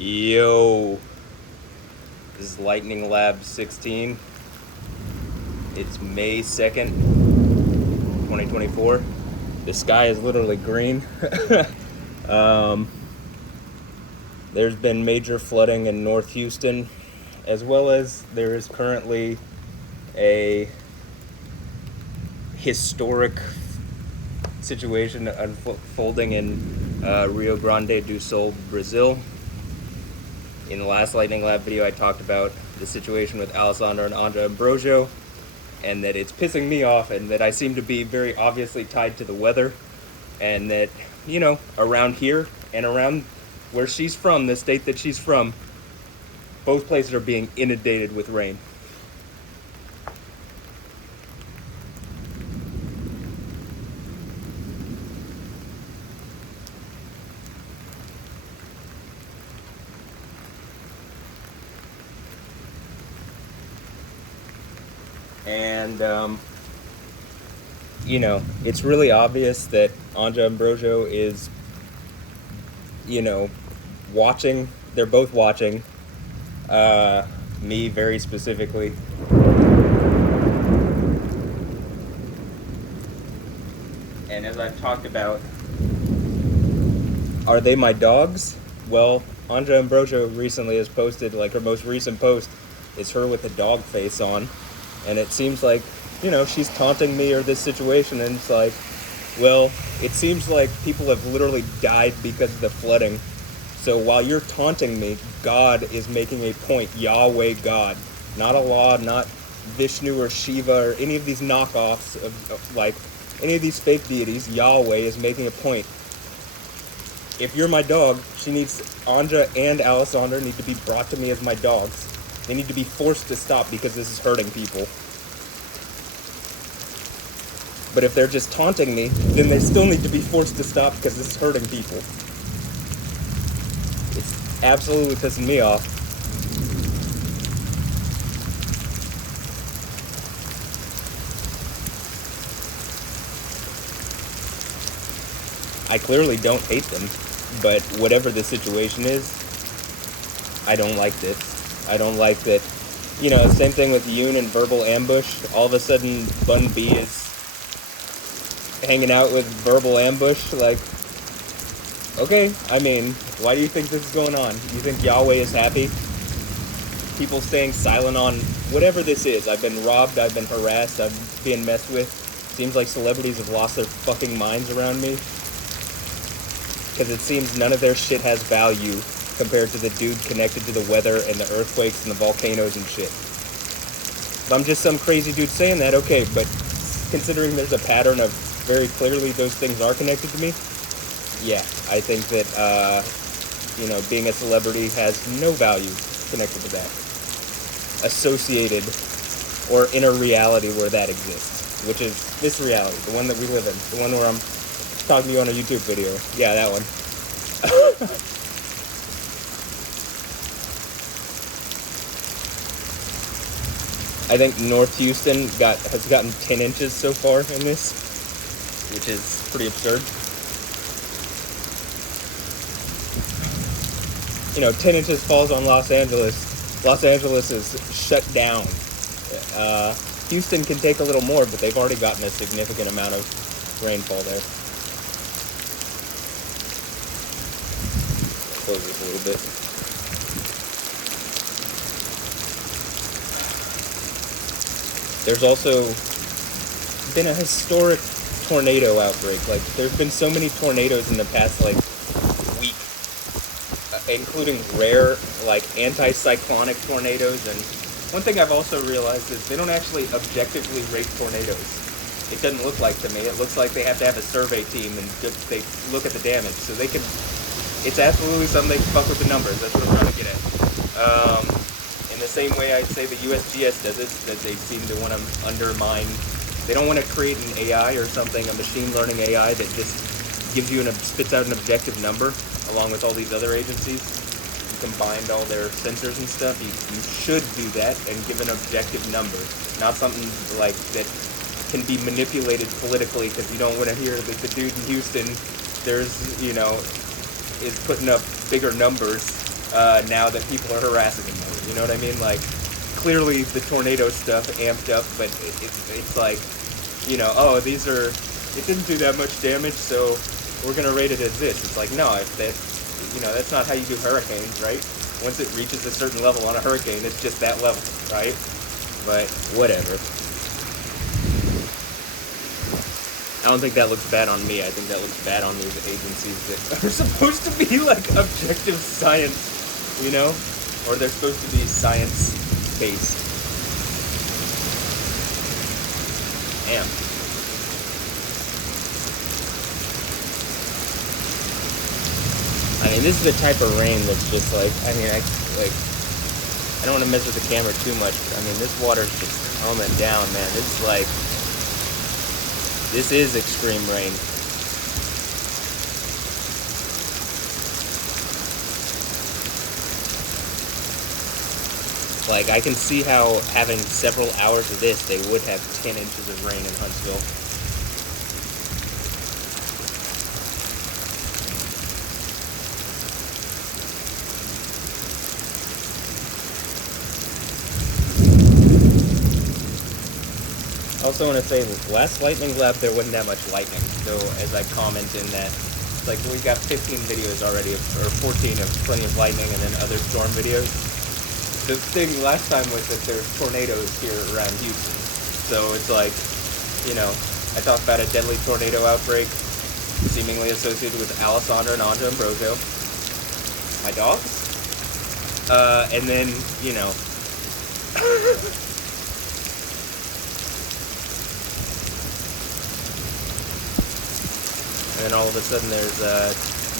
Yo, this is Lightning Lab 16. It's May 2nd, 2024. The sky is literally green. There's been major flooding in North Houston, as well as there is currently a historic situation unfolding in Rio Grande do Sul, Brazil. In the last Lightning Lab video, I talked about the situation with Alessandra and Anja Ambrosio, and that it's pissing me off, and that I seem to be very obviously tied to the weather, and that, you know, around here and around where she's from, the state that she's from, both places are being inundated with rain. And, you know, it's really obvious that Anja Ambrosio is, you know, watching. They're both watching me very specifically. And as I've talked about, are they my dogs? Well, Anja Ambrosio recently has posted, like, her most recent post is her with a dog face on. And it seems like, you know, she's taunting me or this situation, and it's like, well, it seems like people have literally died because of the flooding. So while you're taunting me, God is making a point. Yahweh God. Not Allah, not Vishnu or Shiva or any of these knockoffs of like, any of these fake deities. Yahweh is making a point. If you're my dog, Anja and Alessandra need to be brought to me as my dogs. They need to be forced to stop because this is hurting people. But if they're just taunting me, then they still need to be forced to stop because this is hurting people. It's absolutely pissing me off. I clearly don't hate them, but whatever the situation is, I don't like this. I don't like that, you know, same thing with Yoon and Verbal Ambush. All of a sudden, Bun B is hanging out with Verbal Ambush. Like, okay, I mean, why do you think this is going on? You think Yahweh is happy? People staying silent on whatever this is. I've been robbed, I've been harassed, I'm being messed with. Seems like celebrities have lost their fucking minds around me. Because it seems none of their shit has value compared to the dude connected to the weather and the earthquakes and the volcanoes and shit. If I'm just some crazy dude saying that, okay, but considering there's a pattern of very clearly those things are connected to me, yeah, I think that, you know, being a celebrity has no value connected to that. Associated or in a reality where that exists, which is this reality, the one that we live in, the one where I'm talking to you on a YouTube video. Yeah, that one. I think North Houston has gotten 10 inches so far in this, which is pretty absurd. You know, 10 inches falls on Los Angeles. Los Angeles is shut down. Houston can take a little more, but they've already gotten a significant amount of rainfall there. Close this a little bit. There's also been a historic tornado outbreak. Like, there's been so many tornadoes in the past, like, week, including rare, like, anti-cyclonic tornadoes. And one thing I've also realized is they don't actually objectively rate tornadoes. It doesn't look like to me. It looks like they have to have a survey team and they look at the damage. So they can, it's absolutely something they can fuck with the numbers. That's what I'm trying to get at. In the same way I'd say the USGS does it, that they seem to want to undermine. They don't want to create an AI or something, a machine learning AI that just gives you spits out an objective number, along with all these other agencies. You combined all their sensors and stuff. You should do that and give an objective number, not something like that can be manipulated politically because you don't want to hear that the dude in Houston, there's, you know, is putting up bigger numbers now that people are harassing him more. You know what I mean? Like, clearly the tornado stuff amped up, but it's like, you know, oh, it didn't do that much damage, so we're gonna rate it as this. It's like, no, if that, you know, that's not how you do hurricanes, right? Once it reaches a certain level on a hurricane, it's just that level, right? But whatever. I don't think that looks bad on me. I think that looks bad on these agencies that are supposed to be like objective science, you know? Or they're supposed to be science-based. Damn. I mean, this is the type of rain that's just like, I mean, I don't want to mess with the camera too much, but I mean, this water's just coming down, man. This is extreme rain. Like, I can see how having several hours of this, they would have 10 inches of rain in Huntsville. I also want to say, last lightning lab, there wasn't that much lightning. So, as I comment in that, it's like, we got 15 videos already, or 14 of plenty of lightning and then other storm videos. The thing last time was that there's tornadoes here around Houston. So it's like, you know, I talked about a deadly tornado outbreak seemingly associated with Alessandra and Anja Ambrosio, my dogs. And then, you know, and then all of a sudden there's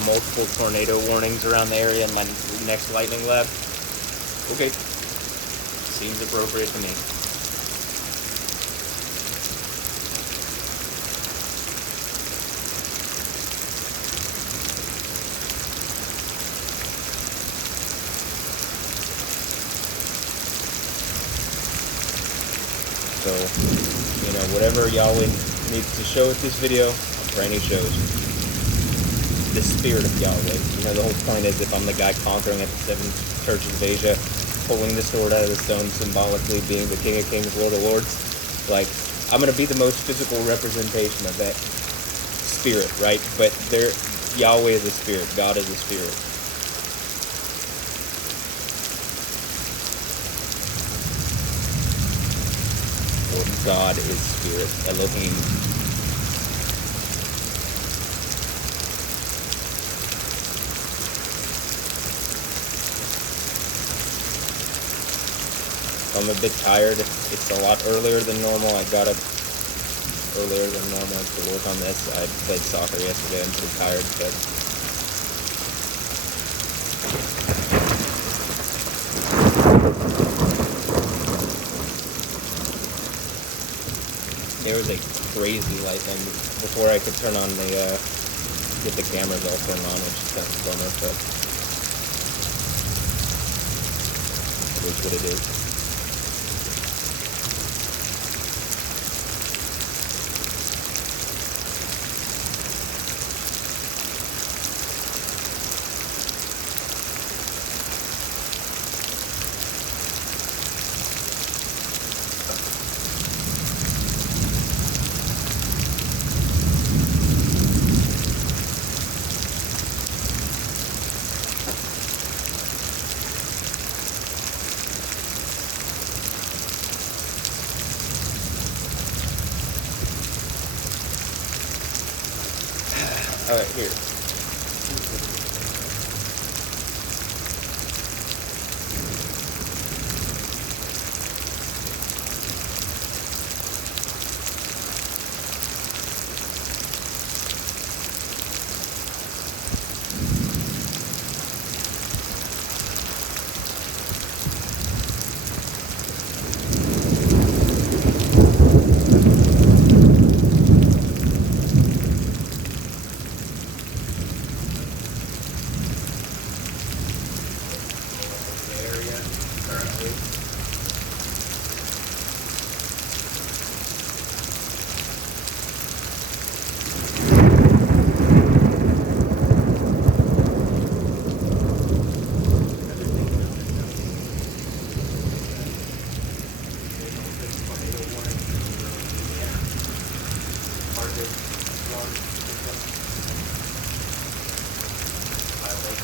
multiple tornado warnings around the area in my next lightning lab. Okay. Seems appropriate to me. So, you know, whatever Yahweh needs to show with this video, I'm praying he shows the spirit of Yahweh. You know, the whole point is, if I'm the guy conquering at the seven churches of Asia, pulling the sword out of the stone, symbolically being the King of Kings, Lord of Lords, like, I'm going to be the most physical representation of that spirit, right? But Yahweh is a spirit. God is a spirit. Lord God is spirit. Elohim. I'm a bit tired. It's a lot earlier than normal. I got up earlier than normal to work on this. I played soccer yesterday. I'm pretty tired, but there was a crazy lightning before I could turn on the get the cameras all turned on, which is kind of a bummer, but it is what it is. All right, here.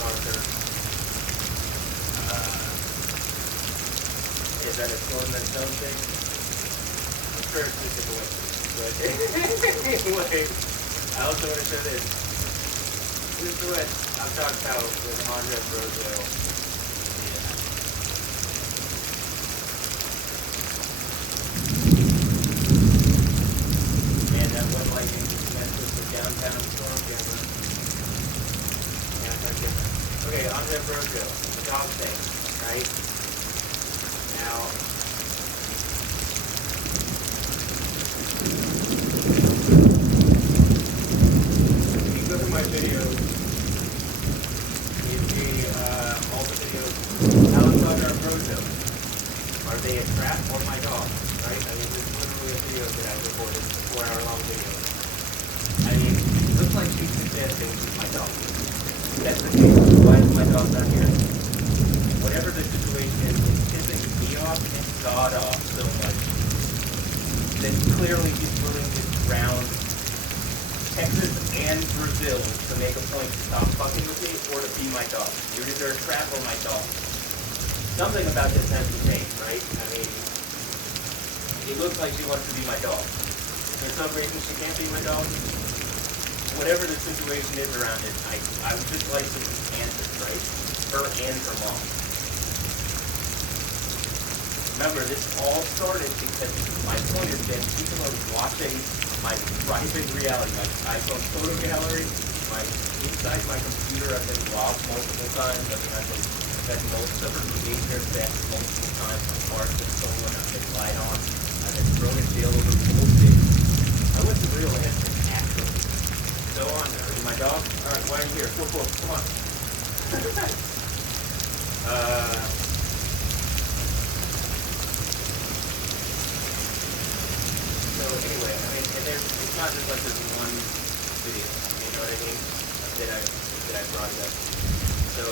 marker. Is that a storm that's own thing? I'm sure it's just a coincidence. But anyway, I also want to show this. This is what I'm talking about with Anja Ambrosio. And that one lightning just messed with the downtown storm camera. Yeah, that's different. Okay, Anja Ambrosio, the dog thing, right? Now, if you look at my videos, you see all the videos. Alessandra Ambrosio, are they a trap or my dog? Right? I mean, this is literally a video that I recorded, a 4-hour-long video. I mean, it looks like she's suggesting she's my dog. That's the case. Why is my dog not here? Whatever the situation is, it's pissing me off and God off so much that clearly he's willing to drown Texas and Brazil to make a point to stop fucking with me or to be my dog. You're either a trap or my dog. Something about this has to change, right? I mean, it looks like she wants to be my dog. For some reason she can't be my dog. Whatever the situation is around it, I would just like some answers, right? Her and her mom. Remember, this all started because my point has been people are watching my private reality, my iPhone photo gallery, inside my computer. I've been robbed multiple times. I mean, I've been suffered behavior theft multiple times. My car's been stolen. I've been lied on. I've been thrown in jail over bullshit. I want the real answer, actually. So on there. My dog? Alright, why are you here? Whoop, whoop, come on. So anyway, I mean, and it's not just like this one video, you know what I mean? That I brought it up. So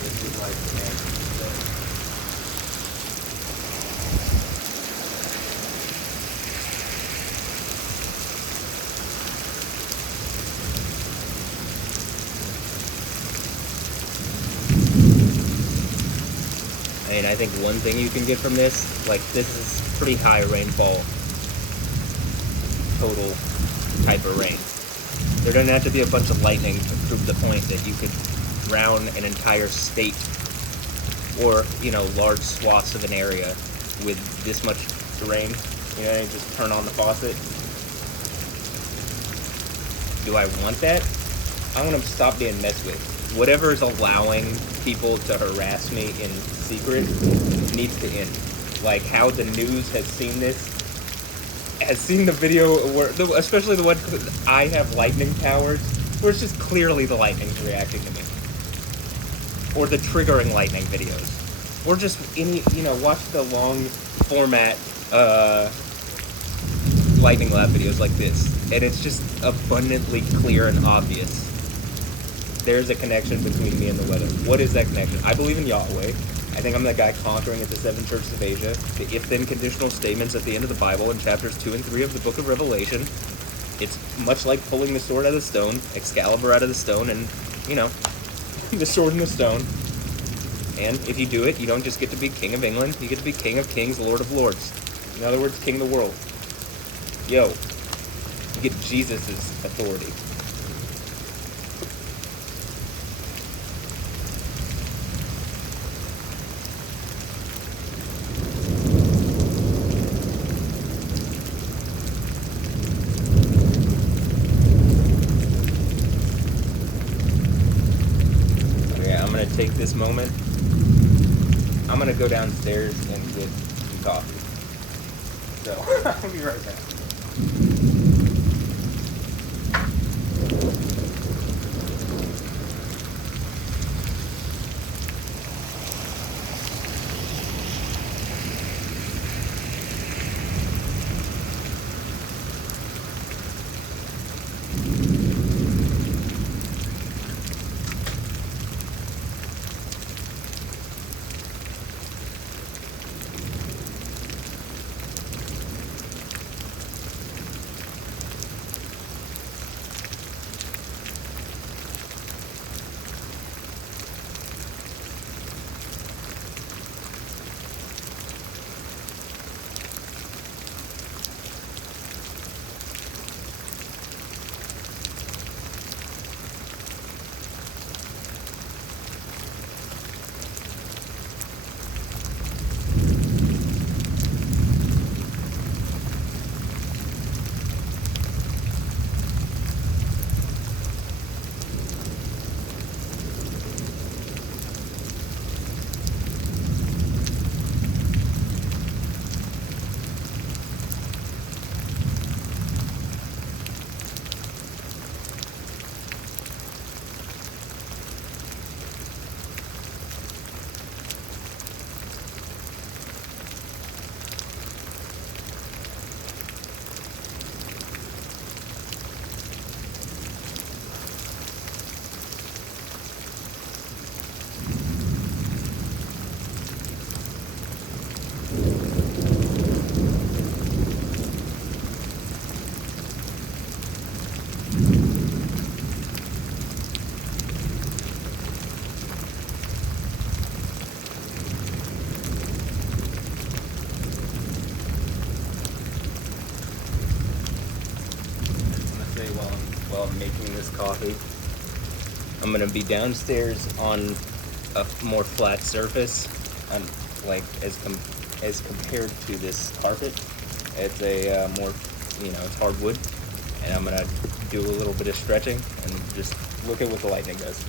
this is like and I think one thing you can get from this, like this is pretty high rainfall, total type of rain. There doesn't have to be a bunch of lightning to prove the point that you could drown an entire state or, you know, large swaths of an area with this much rain. You know, you just turn on the faucet. Do I want that? I want to stop being messed with. Whatever is allowing people to harass me in secret needs to end. Like how the news has seen this, has seen the video where, especially the one I have lightning powers, where it's just clearly the lightning's reacting to me. Or the triggering lightning videos. Or just any, you know, watch the long format lightning lab videos like this. And it's just abundantly clear and obvious. There's a connection between me and the weather. What is that connection? I believe in Yahweh. I think I'm that guy conquering at the 7 churches of Asia. The if-then conditional statements at the end of the Bible in chapters 2 and 3 of the book of Revelation. It's much like pulling the sword out of the stone, Excalibur out of the stone, and, you know, the sword in the stone. And if you do it, you don't just get to be King of England, you get to be King of Kings, Lord of Lords. In other words, King of the world. Yo, you get Jesus' authority. Take this moment. I'm gonna go downstairs and get some coffee. So I'll be right back. while I'm making this coffee. I'm gonna be downstairs on a more flat surface, and like as compared to this carpet. It's a more, it's hardwood, and I'm gonna do a little bit of stretching and just look at what the lightning does.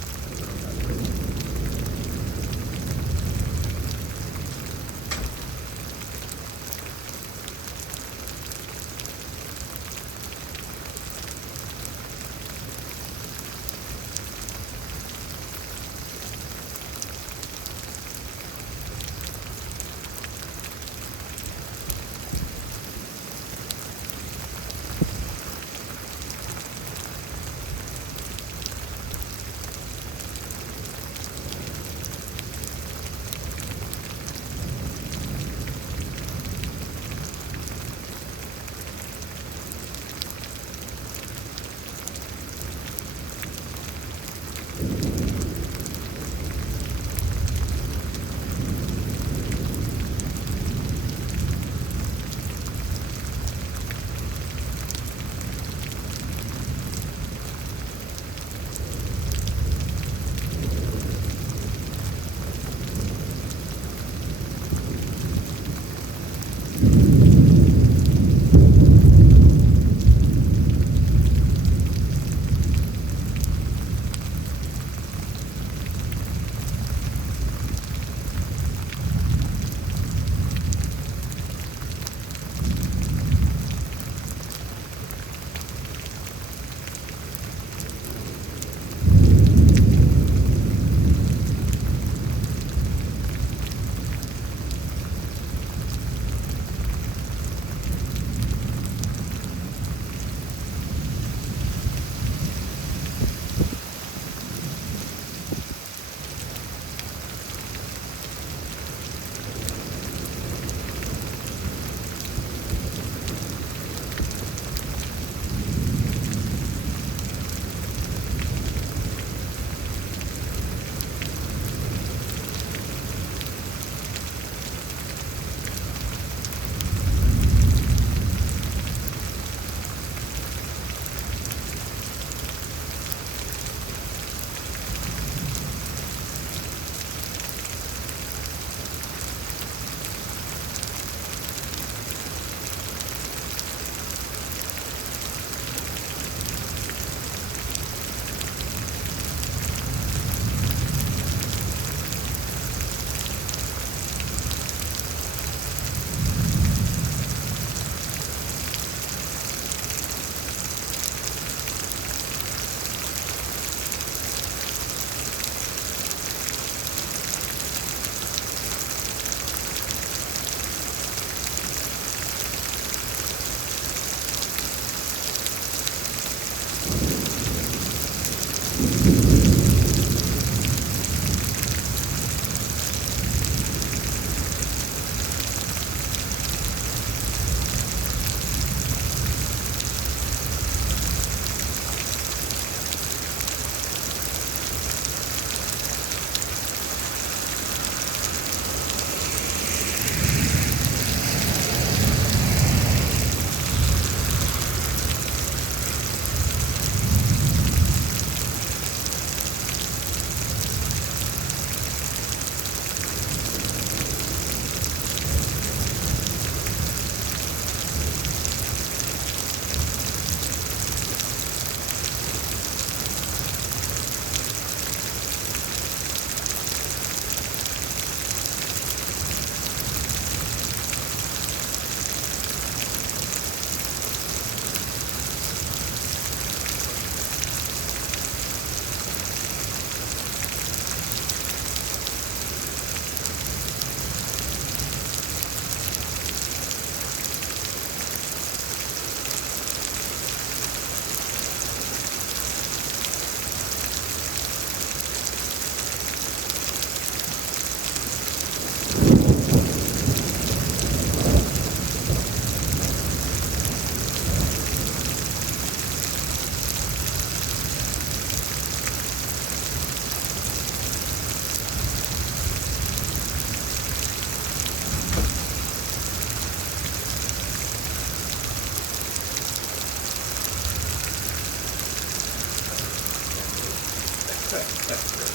Okay, that's great.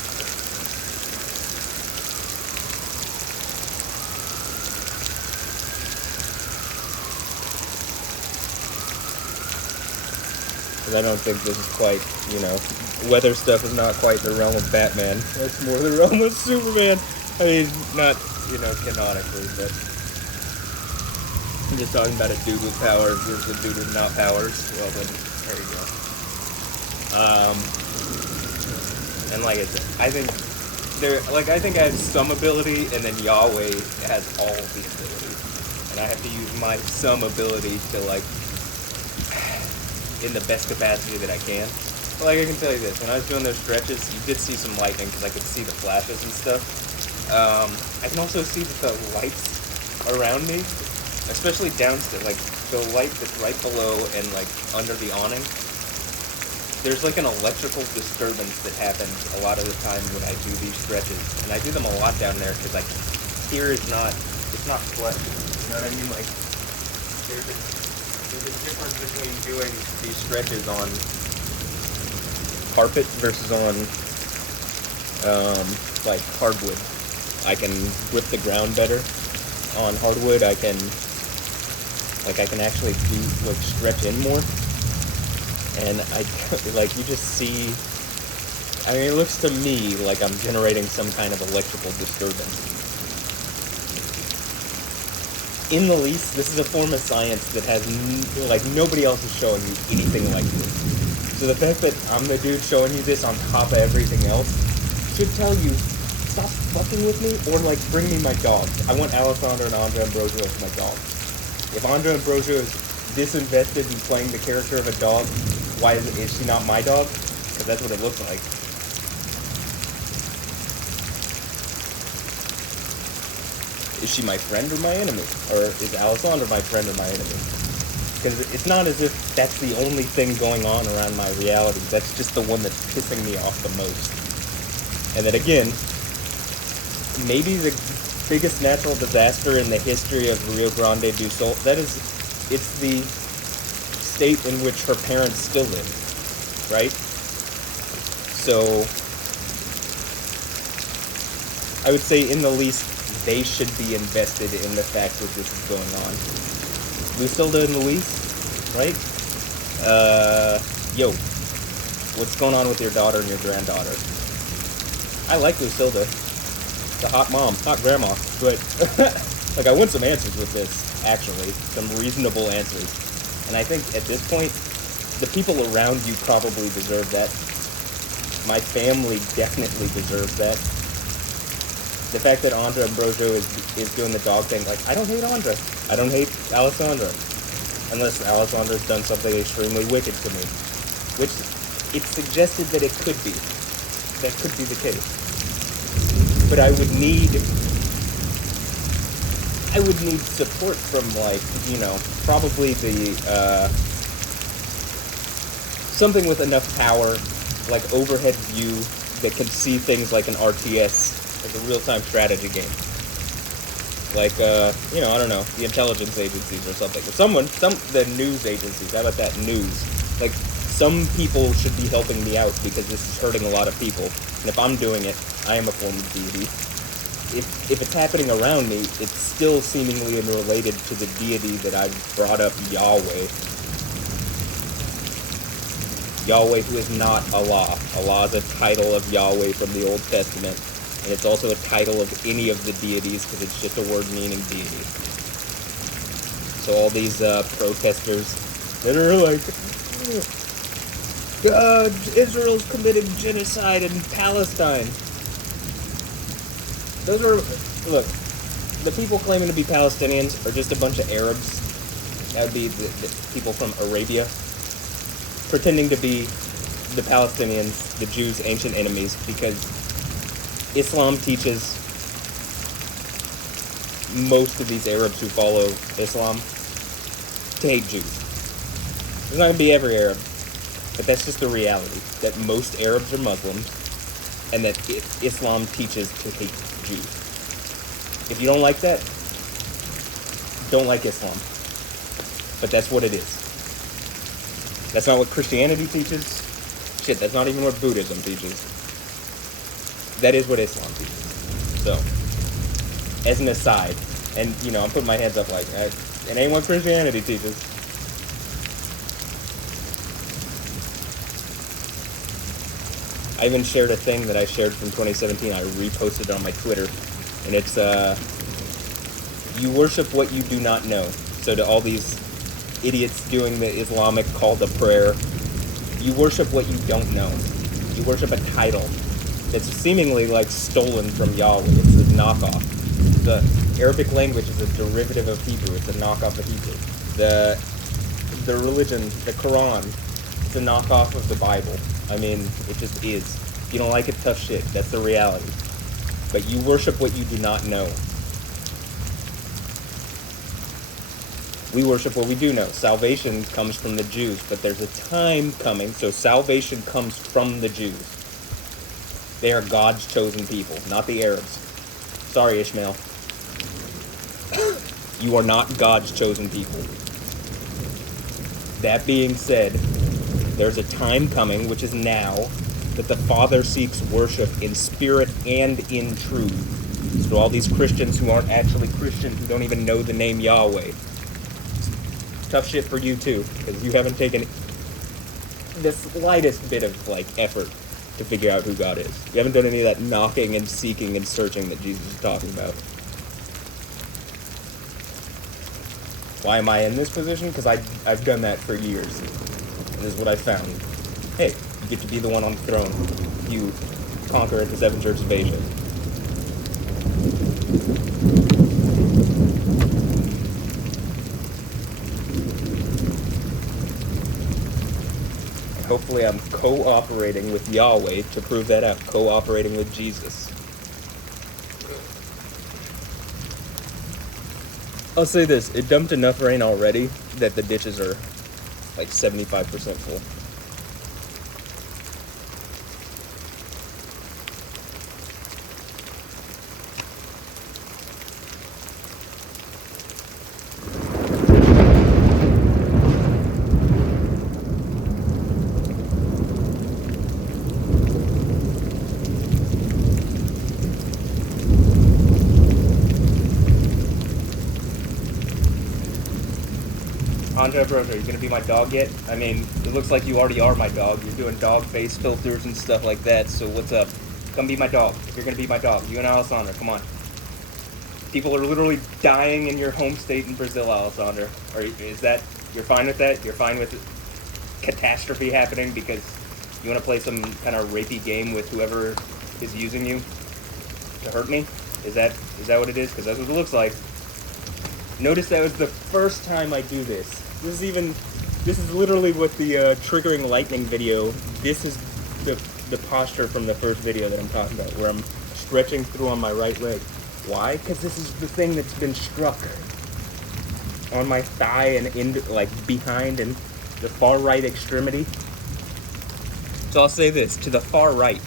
Because I don't think this is quite, weather stuff is not quite the realm of Batman. It's more the realm of Superman. I mean, not, canonically, but I'm just talking about a dude with powers versus a dude with not powers. Well, then, there you go. And like I said, I think I have some ability, and then Yahweh has all the ability. And I have to use my some ability to, in the best capacity that I can. But, I can tell you this, when I was doing those stretches, you did see some lightning, because I could see the flashes and stuff. I can also see that the lights around me, especially downstairs, the light that's right below and, under the awning, there's, an electrical disturbance that happens a lot of the time when I do these stretches. And I do them a lot down there, because, here is not, it's not flush. You know what I mean? There's a difference between doing these stretches on carpet versus on, hardwood. I can grip the ground better. On hardwood, I can actually do, stretch in more. And you just see, I mean, it looks to me like I'm generating some kind of electrical disturbance. In the least, this is a form of science that has, nobody else is showing you anything like this. So the fact that I'm the dude showing you this on top of everything else should tell you, stop fucking with me, or, bring me my dog. I want Alessandra and Anja Ambrosio as my dog. If Anja Ambrosio is disinvested in playing the character of a dog, why is she not my dog? Because that's what it looks like. Is she my friend or my enemy? Or is Alessandra my friend or my enemy? Because it's not as if that's the only thing going on around my reality. That's just the one that's pissing me off the most. And then again, maybe the biggest natural disaster in the history of Rio Grande do Sul, it's the state in which her parents still live, right? So, I would say in the least, they should be invested in the fact that this is going on. Lucilda and Luis, right? Yo, what's going on with your daughter and your granddaughter? I like Lucilda. It's a hot mom, hot grandma, but I want some answers with this, actually. Some reasonable answers. And I think at this point, the people around you probably deserve that. My family definitely deserves that. The fact that Anja Ambrosio is doing the dog thing, I don't hate Anja. I don't hate Alessandra. Unless Alessandra's done something extremely wicked to me. Which, it's suggested that it could be. That could be the case. But I would need support from, probably something with enough power, overhead view, that can see things like an RTS, like a real-time strategy game. I don't know, the intelligence agencies or something. The news agencies, how about that, news? Some people should be helping me out because this is hurting a lot of people. And if I'm doing it, I am a form of deity. If it's happening around me, it's still seemingly unrelated to the deity that I've brought up, Yahweh. Yahweh, who is not Allah. Allah is a title of Yahweh from the Old Testament. And it's also a title of any of the deities because it's just a word meaning deity. So all these protesters that are Israel's committed genocide in Palestine. Look, the people claiming to be Palestinians are just a bunch of Arabs. That would be the people from Arabia, pretending to be the Palestinians, the Jews' ancient enemies, because Islam teaches most of these Arabs who follow Islam to hate Jews. It's not going to be every Arab, but that's just the reality, that most Arabs are Muslims, and that Islam teaches to hate Jews. If you don't like that, don't like Islam. But that's what it is. That's not what Christianity teaches. Shit, that's not even what Buddhism teaches. That is what Islam teaches. So, as an aside, and I'm putting my hands up like, it ain't what Christianity teaches. I even shared a thing that I shared from 2017. I reposted it on my Twitter, and it's you worship what you do not know. So to all these idiots doing the Islamic call to prayer, you worship what you don't know. You worship a title that's seemingly like stolen from Yahweh. It's a knockoff. The Arabic language is a derivative of Hebrew. It's a knockoff of Hebrew. The religion, the Quran, it's a knockoff of the Bible. I mean, it just is. If you don't like it, tough shit. That's the reality. But you worship what you do not know. We worship what we do know. Salvation comes from the Jews, but there's a time coming, so salvation comes from the Jews. They are God's chosen people, not the Arabs. Sorry, Ishmael. You are not God's chosen people. That being said, there's a time coming, which is now, that the Father seeks worship in spirit and in truth. So all these Christians who aren't actually Christian, who don't even know the name Yahweh, tough shit for you too, because you haven't taken the slightest bit of effort to figure out who God is. You haven't done any of that knocking and seeking and searching that Jesus is talking about. Why am I in this position? Because I've done that for years. And this is what I found. Hey, you get to be the one on the throne. You conquer at the seven churches of Asia. Hopefully I'm cooperating with Yahweh to prove that out. Cooperating with Jesus. I'll say this. It dumped enough rain already that the ditches are 75% full. Anja Ambrosio, are you gonna be my dog yet? I mean, it looks like you already are my dog. You're doing dog face filters and stuff like that, so what's up? Come be my dog. If you're gonna be my dog, you and Alessandra, come on. People are literally dying in your home state in Brazil, Alessandra. You're fine with that? You're fine with catastrophe happening because you wanna play some kind of rapey game with whoever is using you to hurt me? Is that what it is? Because that's what it looks like. Notice that was the first time I do this. This is literally what the triggering lightning video, this is the posture from the first video that I'm talking about, where I'm stretching through on my right leg. Why? Because this is the thing that's been struck on my thigh and behind and the far right extremity. So I'll say this, to the far right,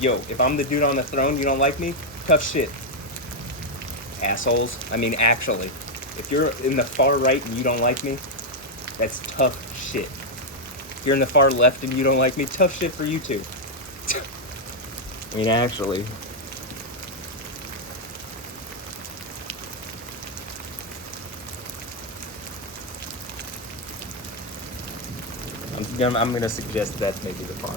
yo, if I'm the dude on the throne, you don't like me? Tough shit. Assholes. I mean, actually. If you're in the far right and you don't like me, that's tough shit. If you're in the far left and you don't like me, tough shit for you too. I mean, actually. I'm gonna suggest that's maybe the far.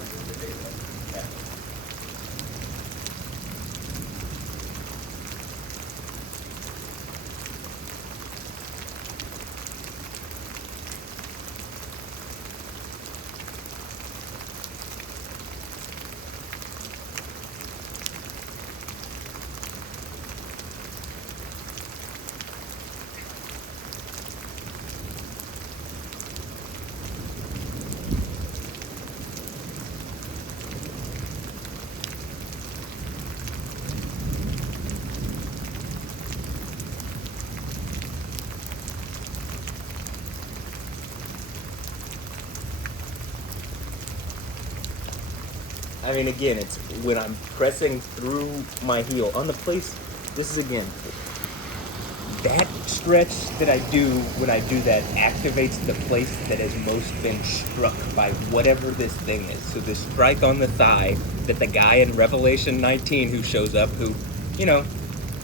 I mean, again, it's when I'm pressing through my heel on the place. This is, again, that stretch that I do when I do that activates the place that has most been struck by whatever this thing is. So this strike on the thigh that the guy in Revelation 19 who shows up, who, you know,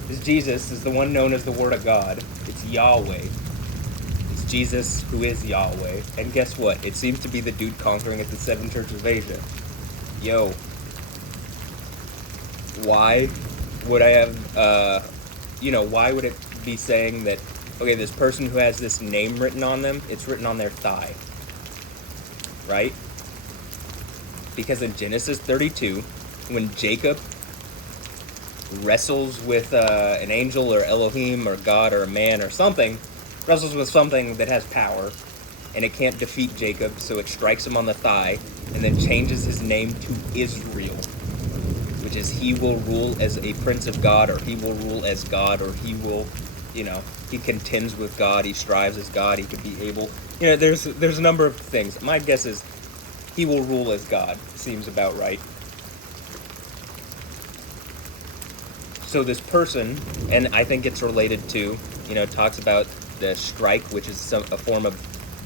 is Jesus, is the one known as the Word of God. It's Yahweh. It's Jesus who is Yahweh. And guess what? It seems to be the dude conquering at the seven churches of Asia. Yo. Why would I have, why would it be saying that, okay, this person who has this name written on them, it's written on their thigh, right? Because in Genesis 32, when Jacob wrestles with an angel or Elohim or God or a man or something, wrestles with something that has power, and it can't defeat Jacob, so it strikes him on the thigh, and then changes his name to Israel, which is he will rule as a prince of God, or he will rule as God, or he will, he contends with God, he strives as God, he could be able, there's a number of things. My guess is he will rule as God, seems about right. So this person, and I think it's related to, talks about the strike, which is a form of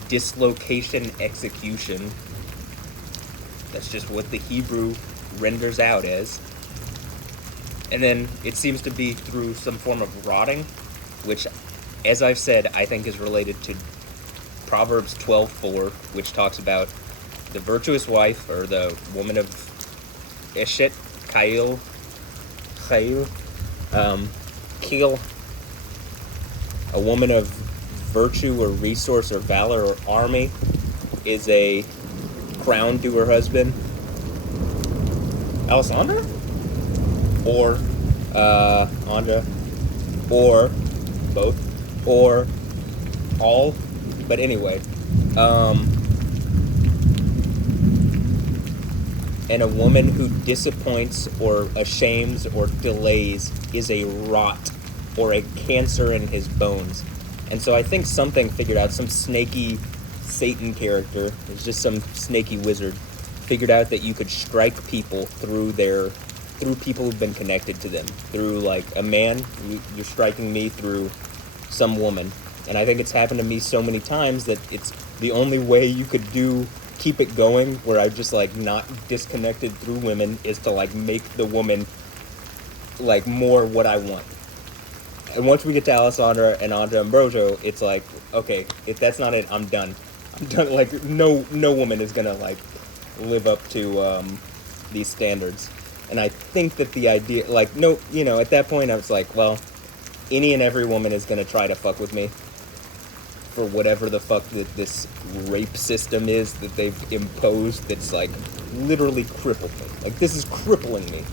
dislocation execution. That's just what the Hebrew renders out as. And then it seems to be through some form of rotting, which, as I've said, I think is related to Proverbs 12:4, which talks about the virtuous wife, or the woman of Eshet, Kail, Keel, a woman of virtue or resource or valor or army, is a crown to her husband. Alessandra? Or Anja, or both, or all, but anyway, and a woman who disappoints or ashames or delays is a rot or a cancer in his bones. And so I think something figured out, some snaky Satan character, it's just some snaky wizard, figured out that you could strike people through people who've been connected to them. Through, like, a man, you're striking me through some woman. And I think it's happened to me so many times that it's the only way you could keep it going, where I just, like, not disconnected through women, is to, like, make the woman, like, more what I want. And once we get to Alessandra and Anja Ambrosio, it's like, okay, if that's not it, I'm done. Like, no woman is gonna, like, live up to these standards. And I think that the idea, like, at that point I was like, well, any and every woman is gonna try to fuck with me for whatever the fuck that this rape system is that they've imposed, that's, like, literally crippled me. Like, this is crippling me.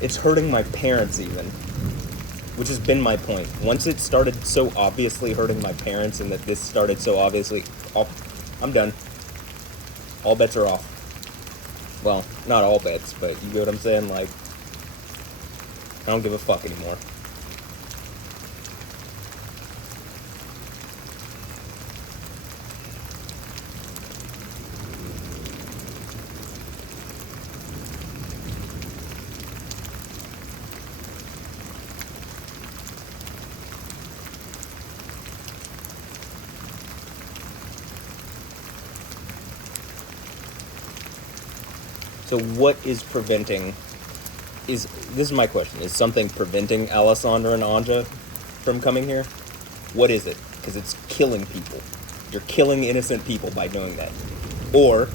It's hurting my parents even, which has been my point. Once it started so obviously hurting my parents, and that this started so obviously, I'm done. All bets are off. Well, not all bets, but you get what I'm saying? Like, I don't give a fuck anymore. So what is preventing, this is my question, is something preventing Alessandra and Anja from coming here? What is it? Because it's killing people. You're killing innocent people by doing that. Or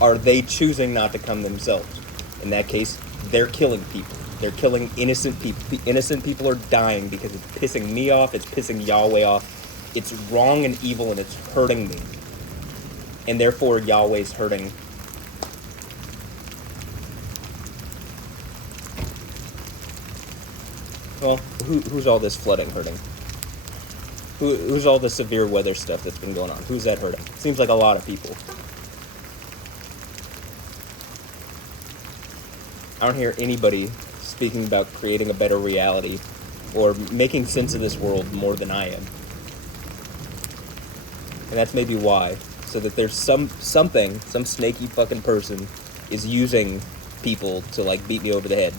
are they choosing not to come themselves? In that case, they're killing people. They're killing innocent people. The innocent people are dying because it's pissing me off, it's pissing Yahweh off. It's wrong and evil, and it's hurting me. And therefore, Yahweh's hurting. Well, who's all this flooding hurting? Who's all the severe weather stuff that's been going on? Who's that hurting? Seems like a lot of people. I don't hear anybody speaking about creating a better reality or making sense of this world more than I am. And that's maybe why. So that there's some snaky fucking person is using people to, like, beat me over the head.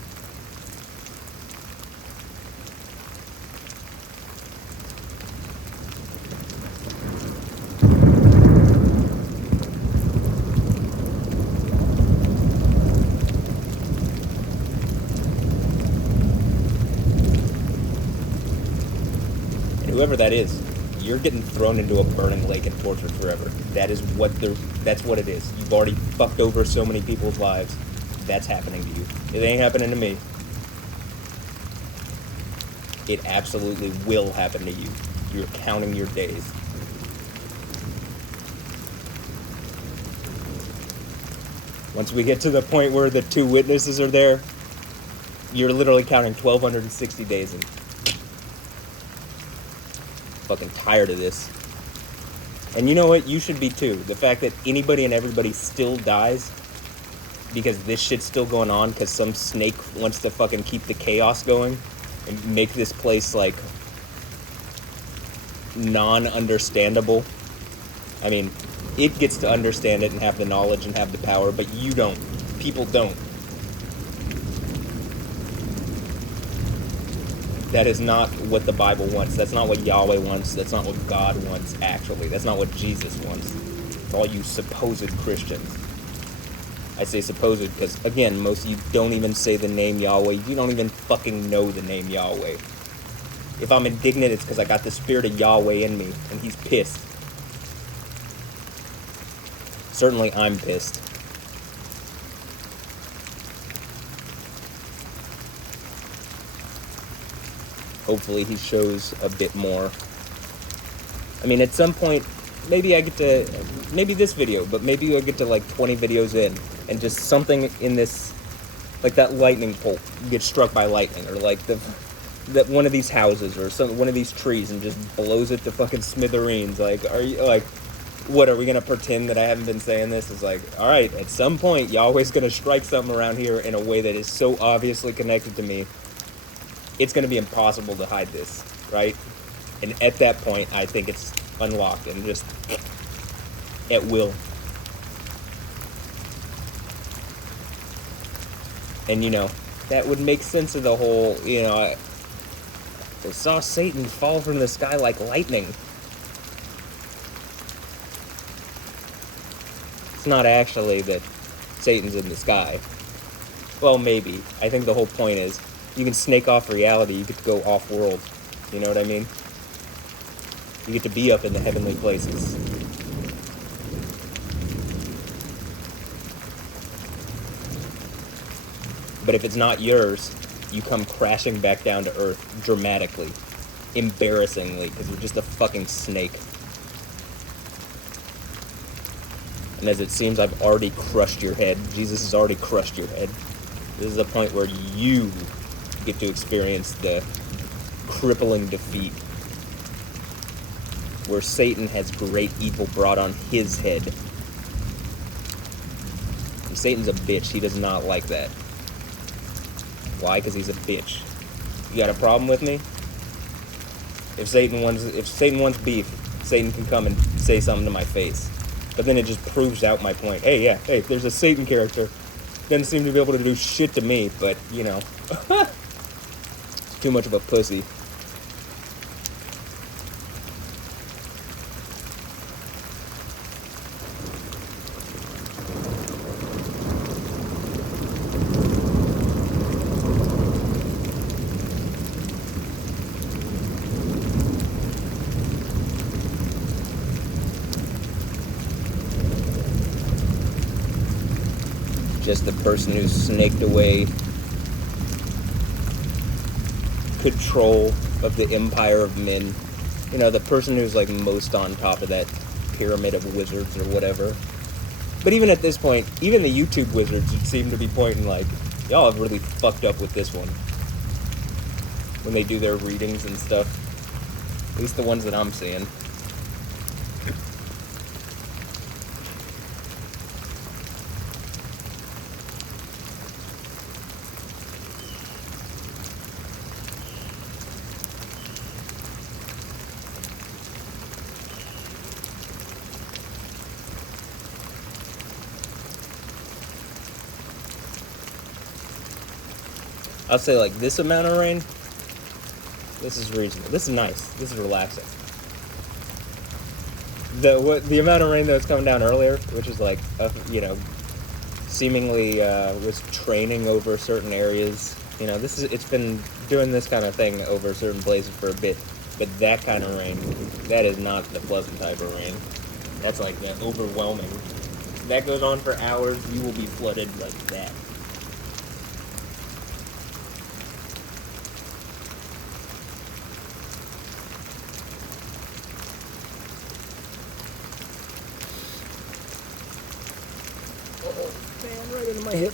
whoever that is, you're getting thrown into a burning lake and tortured forever. That's what it is. You've already fucked over so many people's lives. That's happening to you. It ain't happening to me. It absolutely will happen to you. You're counting your days. Once we get to the point where the 2 witnesses are there, you're literally counting 1,260 days in. Fucking tired of this. And you know what? You should be too. The fact that anybody and everybody still dies because this shit's still going on because some snake wants to fucking keep the chaos going and make this place, like, non-understandable. I mean, it gets to understand it and have the knowledge and have the power, but you don't. People don't. That is not what the Bible wants. That's not what Yahweh wants. That's not what God wants, actually. That's not what Jesus wants. For all you supposed Christians. I say supposed because, again, most of you don't even say the name Yahweh. You don't even fucking know the name Yahweh. If I'm indignant, it's because I got the spirit of Yahweh in me, and he's pissed. Certainly I'm pissed. Hopefully he shows a bit more. I mean, at some point, maybe I get to, maybe this video, but maybe I get to like 20 videos in, and just something in this, like that lightning bolt gets struck by lightning, or like that one of these houses, or one of these trees, and just blows it to fucking smithereens. Like, are you, like, what, are we gonna pretend that I haven't been saying this? It's like, alright, at some point, Yahweh's gonna strike something around here in a way that is so obviously connected to me, it's going to be impossible to hide this, right? And at that point, I think it's unlocked and just at will. And, you know, that would make sense of the whole, you know, I saw Satan fall from the sky like lightning. It's not actually that Satan's in the sky. Well, maybe. I think the whole point is, you can snake off reality, you get to go off-world. You know what I mean? You get to be up in the heavenly places. But if it's not yours, you come crashing back down to earth dramatically, embarrassingly, because you're just a fucking snake. And as it seems, I've already crushed your head. Jesus has already crushed your head. This is a point where you get to experience the crippling defeat where Satan has great evil brought on his head. And Satan's a bitch. He does not like that. Why? Because he's a bitch. You got a problem with me? If Satan wants beef, Satan can come and say something to my face. But then it just proves out my point. Hey, there's a Satan character. Doesn't seem to be able to do shit to me, but, you know. Too much of a pussy. Just the person who's snaked away control of the empire of men. You know, the person who's like most on top of that pyramid of wizards or whatever. But even at this point, even the YouTube wizards seem to be pointing like, y'all have really fucked up with this one. When they do their readings and stuff. At least the ones that I'm seeing. I'll say like this amount of rain, this is reasonable. This is nice. This is relaxing. The amount of rain that was coming down earlier, which is like, you know, seemingly was training over certain areas. You know, it's been doing this kind of thing over certain places for a bit. But that kind of rain, that is not the pleasant type of rain. That's like overwhelming. That goes on for hours, you will be flooded like that. Oh, man, right into my hip.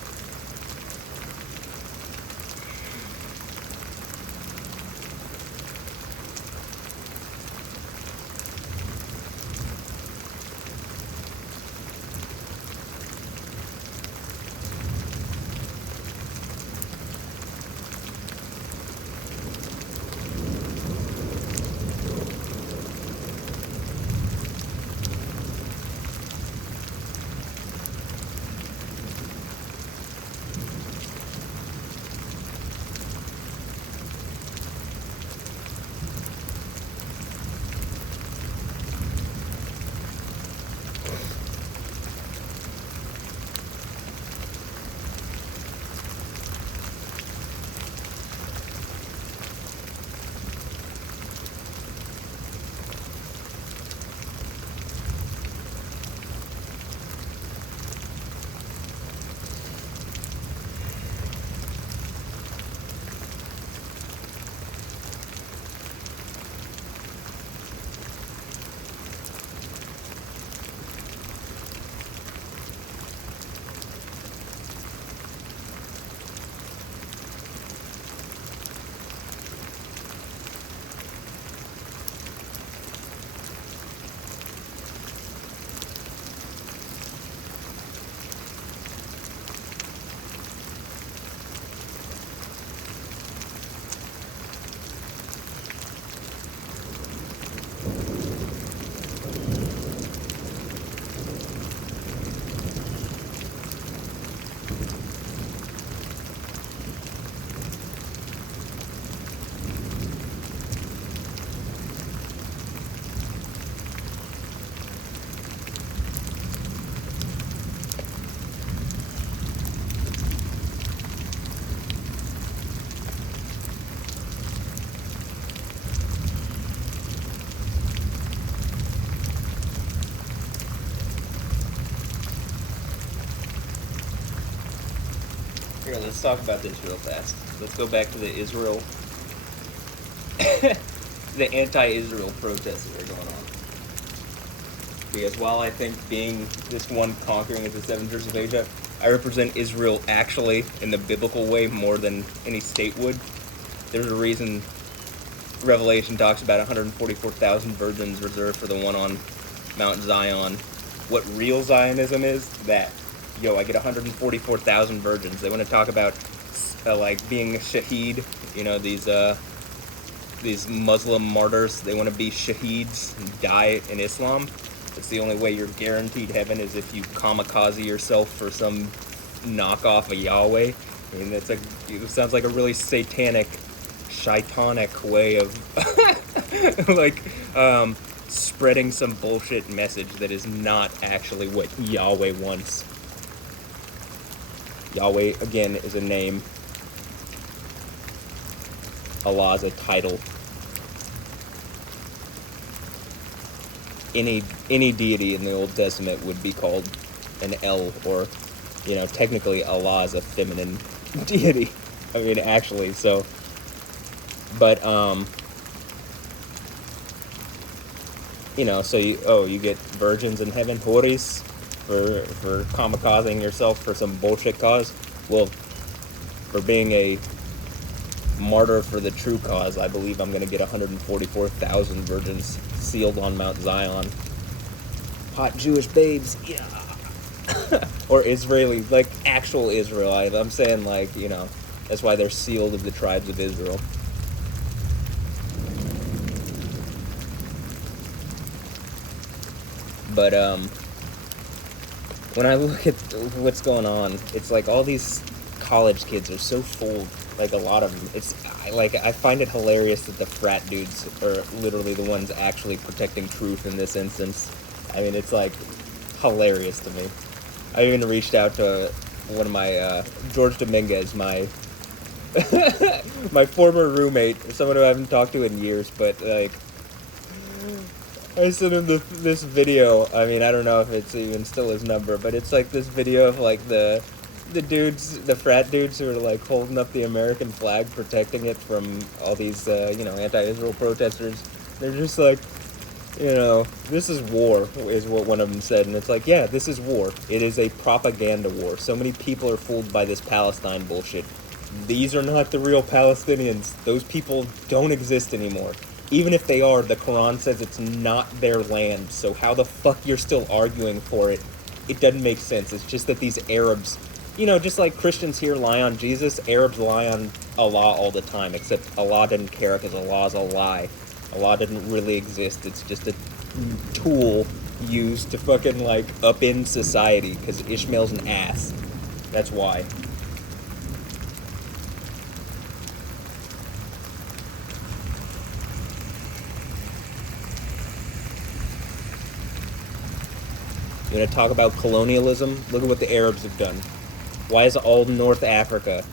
Here, let's talk about this real fast. Let's go back to the Israel, the anti-Israel protests that are going on. Because while I think being this one conquering of the 7 years of Asia, I represent Israel actually in the biblical way more than any state would. There's a reason Revelation talks about 144,000 virgins reserved for the one on Mount Zion. What real Zionism is, that. Yo, I get 144,000 virgins. They want to talk about like being a shaheed, you know, these Muslim martyrs. They want to be shaheeds and die in Islam. It's the only way you're guaranteed heaven is if you kamikaze yourself for some knockoff of Yahweh. I mean, it sounds like a really satanic, shaitanic way of like spreading some bullshit message that is not actually what Yahweh wants. Yahweh, again, is a name. Allah is a title. Any deity in the Old Testament would be called an El, or, you know, technically Allah is a feminine deity. I mean, actually, so. But, you know, so you get virgins in heaven, horis, for kamikazing yourself for some bullshit cause. Well, for being a martyr for the true cause, I believe I'm going to get 144,000 virgins sealed on Mount Zion. Hot Jewish babes, yeah. Or Israeli, like actual Israelite. I'm saying, like, you know, that's why they're sealed of the tribes of Israel. But when I look at what's going on, it's like all these college kids are so fooled. Like, a lot of them. I find it hilarious that the frat dudes are literally the ones actually protecting truth in this instance. I mean, it's like hilarious to me. I even reached out to one of my George Dominguez, my my former roommate, someone who I haven't talked to in years, but like, I sent him this video. I mean, I don't know if it's even still his number, but it's like this video of like the dudes, the frat dudes who are like holding up the American flag, protecting it from all these anti-Israel protesters. They're just like, this is war, is what one of them said, and it's like, yeah, this is war. It is a propaganda war. So many people are fooled by this Palestine bullshit. These are not the real Palestinians. Those people don't exist anymore. Even if they are, the Quran says it's not their land, so how the fuck you're still arguing for it? It doesn't make sense. It's just that these Arabs, just like Christians here lie on Jesus, Arabs lie on Allah all the time, except Allah didn't care because Allah's a lie. Allah didn't really exist. It's just a tool used to fucking, like, upend society, because Ishmael's an ass. That's why. You want to talk about colonialism? Look at what the Arabs have done. Why is all North Africa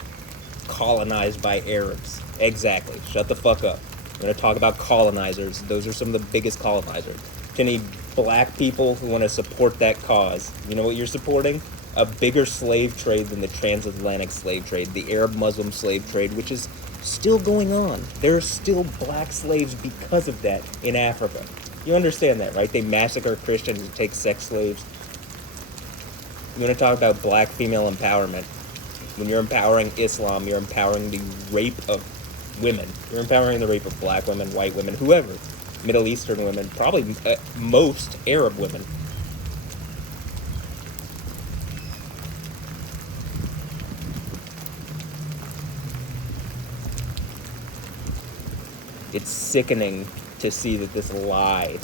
colonized by Arabs? Exactly. Shut the fuck up. I'm going to talk about colonizers. Those are some of the biggest colonizers. To any black people who want to support that cause, you know what you're supporting? A bigger slave trade than the transatlantic slave trade, the Arab-Muslim slave trade, which is still going on. There are still black slaves because of that in Africa. You understand that, right? They massacre Christians and take sex slaves. You want to talk about black female empowerment. When you're empowering Islam, you're empowering the rape of women. You're empowering the rape of black women, white women, whoever. Middle Eastern women, probably most Arab women. It's sickening to see that this lie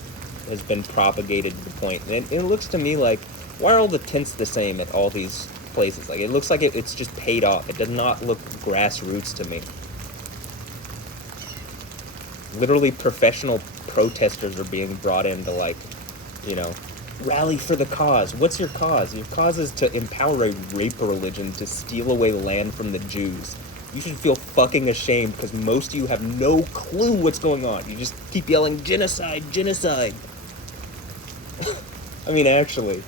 has been propagated to the point. And it looks to me like, why are all the tents the same at all these places? Like, it looks like it's just paid off. It does not look grassroots to me. Literally professional protesters are being brought in to, like, rally for the cause. What's your cause? Your cause is to empower a rape religion to steal away land from the Jews. You should feel fucking ashamed because most of you have no clue what's going on. You just keep yelling, genocide, genocide. I mean, actually.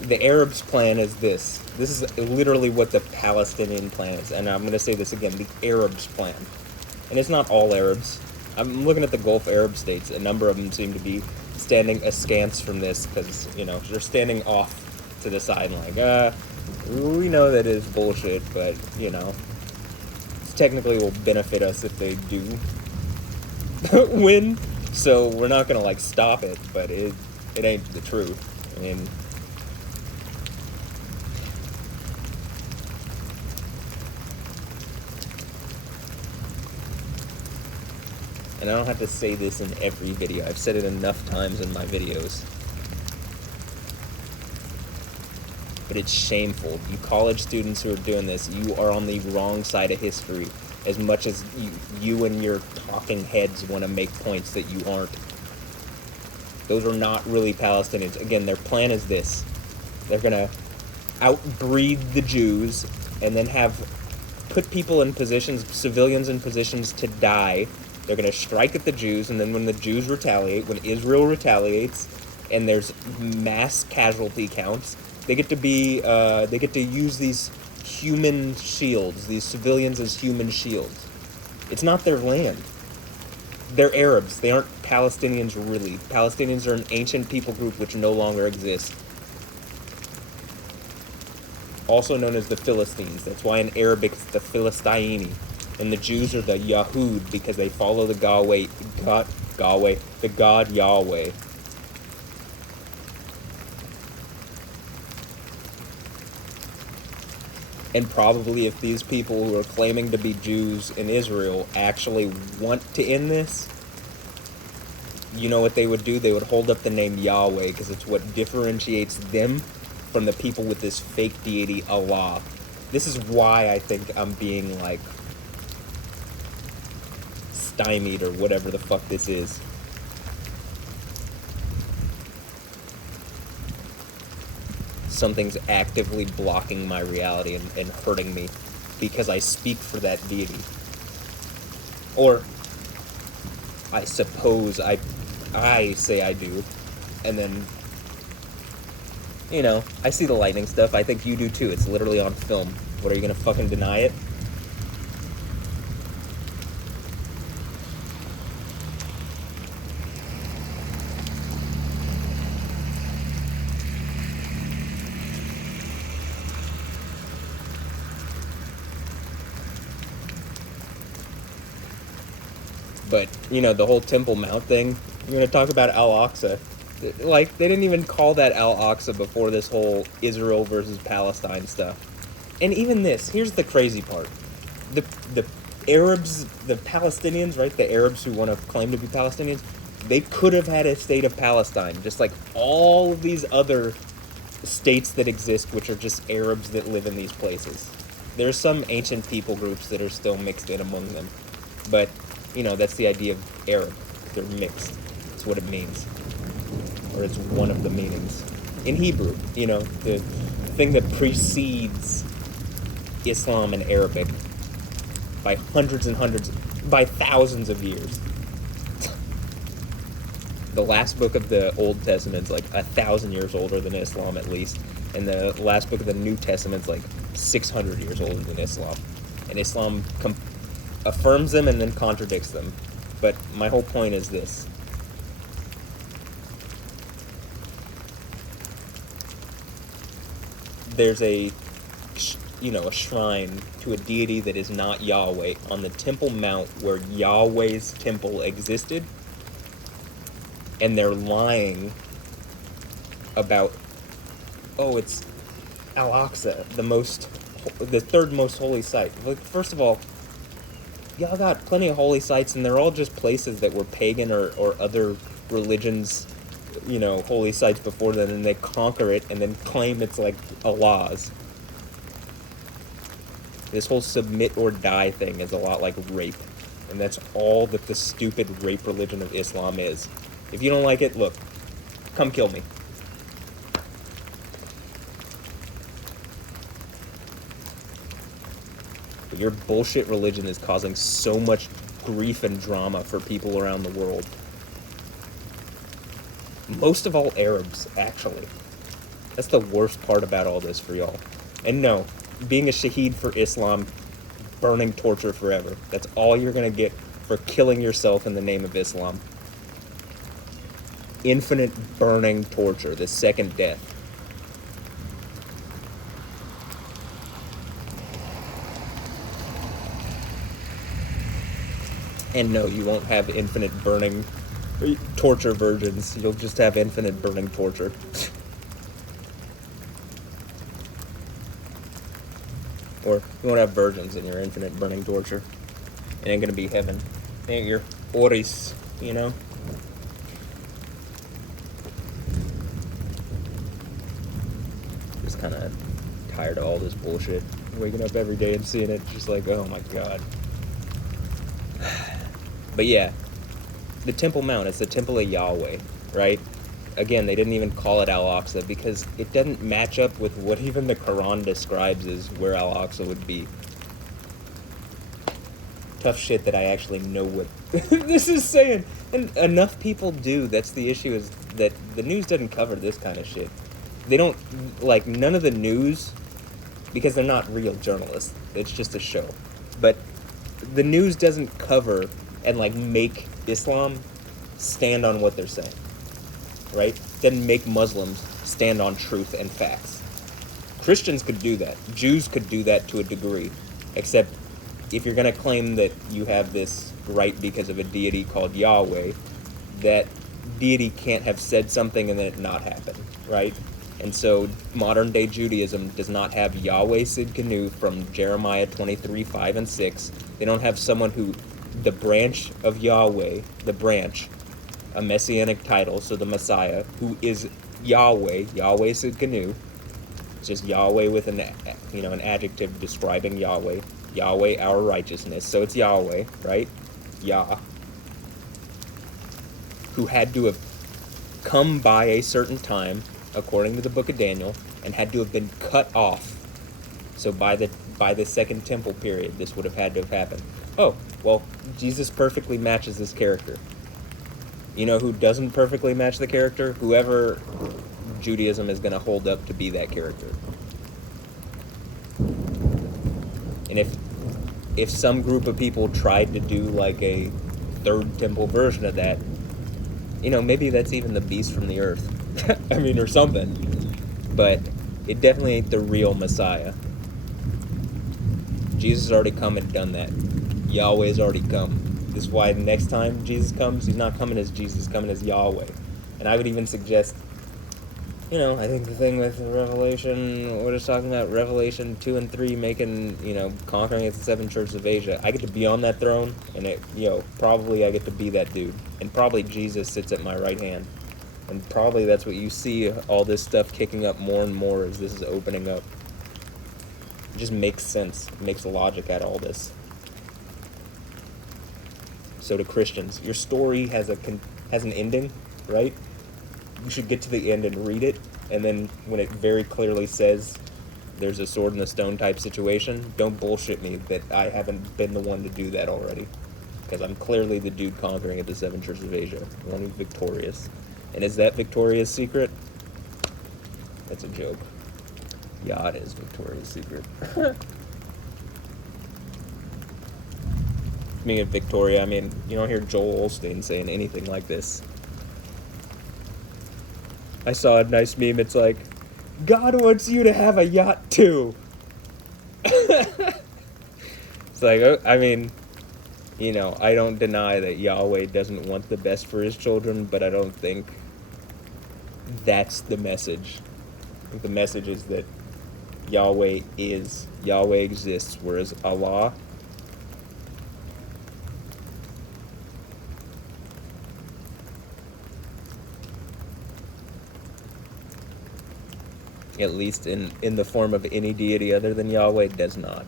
The Arabs' plan is this. This is literally what the Palestinian plan is. And I'm going to say this again, the Arabs' plan. And it's not all Arabs. I'm looking at the Gulf Arab states. A number of them seem to be standing askance from this because, they're standing off to the side like, we know that is bullshit, but, it technically will benefit us if they do win. So we're not going to, like, stop it, but it ain't the truth. I mean, and I don't have to say this in every video. I've said it enough times in my videos. But it's shameful. You college students who are doing this, you are on the wrong side of history as much as you and your talking heads want to make points that you aren't. Those are not really Palestinians. Again, their plan is this. They're going to outbreed the Jews and then put people in positions, civilians in positions to die. They're going to strike at the Jews, and then when the Jews retaliate, when Israel retaliates, and there's mass casualty counts, they get to use these human shields, these civilians as human shields. It's not their land. They're Arabs. They aren't Palestinians, really. Palestinians are an ancient people group which no longer exists. Also known as the Philistines. That's why in Arabic it's the Philistini. And the Jews are the Yahud because they follow the God Yahweh. And probably if these people who are claiming to be Jews in Israel actually want to end this, you know what they would do? They would hold up the name Yahweh because it's what differentiates them from the people with this fake deity, Allah. This is why I think I'm being, like, stymied or whatever the fuck this is. something's actively blocking my reality and hurting me because I speak for that deity. Or I suppose I say I do, and then, you know, I see the lightning stuff. I think you do too. It's literally on film. What, are you gonna fucking deny it? But, you know, the whole Temple Mount thing, I'm going to talk about Al-Aqsa. Like, they didn't even call that Al-Aqsa before this whole Israel versus Palestine stuff. And even this, here's the crazy part. The Arabs, the Palestinians, right? The Arabs who want to claim to be Palestinians, they could have had a state of Palestine, just like all of these other states that exist, which are just Arabs that live in these places. There's some ancient people groups that are still mixed in among them. But, you know, that's the idea of Arab. They're mixed. That's what it means. Or it's one of the meanings. In Hebrew, you know, the thing that precedes Islam in Arabic by hundreds and hundreds, by thousands of years. The last book of the Old Testament's like 1,000 years older than Islam at least. And the last book of the New Testament's like 600 years older than Islam. And Islam affirms them and then contradicts them. But my whole point is this. There's a shrine to a deity that is not Yahweh on the Temple Mount where Yahweh's temple existed. And they're lying about, oh, it's Al-Aqsa, the third most holy site. Like, first of all, y'all got plenty of holy sites, and they're all just places that were pagan or other religions, you know, holy sites before them, and they conquer it and then claim it's like Allah's. This whole submit or die thing is a lot like rape, and that's all that the stupid rape religion of Islam is. If you don't like it, look, come kill me. But your bullshit religion is causing so much grief and drama for people around the world. Most of all Arabs, actually. That's the worst part about all this for y'all. And no, being a shaheed for Islam, burning torture forever. That's all you're gonna get for killing yourself in the name of Islam. Infinite burning torture, the second death. And no, you won't have infinite burning torture virgins. You'll just have infinite burning torture. Or you won't have virgins in your infinite burning torture. It ain't gonna be heaven. It ain't your oris, you know? Just kind of tired of all this bullshit. Waking up every day and seeing it, just like, oh my god. But yeah, the Temple Mount, it's the Temple of Yahweh, right? Again, they didn't even call it Al-Aqsa because it doesn't match up with what even the Quran describes as where Al-Aqsa would be. Tough shit that I actually know what this is saying. And enough people do. That's the issue, is that the news doesn't cover this kind of shit. They don't, like, none of the news, because they're not real journalists. It's just a show. But the news doesn't cover and, like, make Islam stand on what they're saying. Right? Doesn't make Muslims stand on truth and facts. Christians could do that. Jews could do that to a degree. Except if you're going to claim that you have this right because of a deity called Yahweh, that deity can't have said something and then it not happen, right? And so modern day Judaism does not have Yahweh Sidkenu from Jeremiah 23, 5 and 6. They don't have someone who, the branch of Yahweh, the branch, a messianic title, so the Messiah, who is Yahweh, Yahweh Sidkenu. It's just Yahweh with an adjective describing Yahweh. Yahweh, our righteousness. So it's Yahweh, right? Yah. Who had to have come by a certain time, according to the book of Daniel, and had to have been cut off. So by the Second Temple period, this would have had to have happened. Oh, well, Jesus perfectly matches this character. You know who doesn't perfectly match the character? Whoever Judaism is going to hold up to be that character. And if some group of people tried to do like a Third Temple version of that, you know, maybe that's even the beast from the earth. I mean, or something. But it definitely ain't the real Messiah. Jesus has already come and done that. Yahweh's already come. This is why next time Jesus comes, he's not coming as Jesus, he's coming as Yahweh. And I would even suggest, you know, I think the thing with Revelation, what it's talking about, Revelation 2 and 3 making, you know, conquering the 7 churches of Asia. I get to be on that throne, and it, you know, probably I get to be that dude. And probably Jesus sits at my right hand. And probably that's what you see all this stuff kicking up more and more as this is opening up. It just makes sense. It makes logic out of all this. So to Christians, your story has an ending, right? You should get to the end and read it, and then when it very clearly says there's a sword in the stone type situation, don't bullshit me that I haven't been the one to do that already. Because I'm clearly the dude conquering at the 7 churches of Asia, the one who's victorious. And is that Victoria's Secret? That's a joke. Yeah, it is Victoria's Secret. Speaking of Victoria, I mean, you don't hear Joel Osteen saying anything like this. I saw a nice meme, it's like, God wants you to have a yacht too. It's like, I mean, you know, I don't deny that Yahweh doesn't want the best for his children, but I don't think that's the message. I think the message is that Yahweh exists, whereas Allah, at least in the form of any deity other than Yahweh, does not.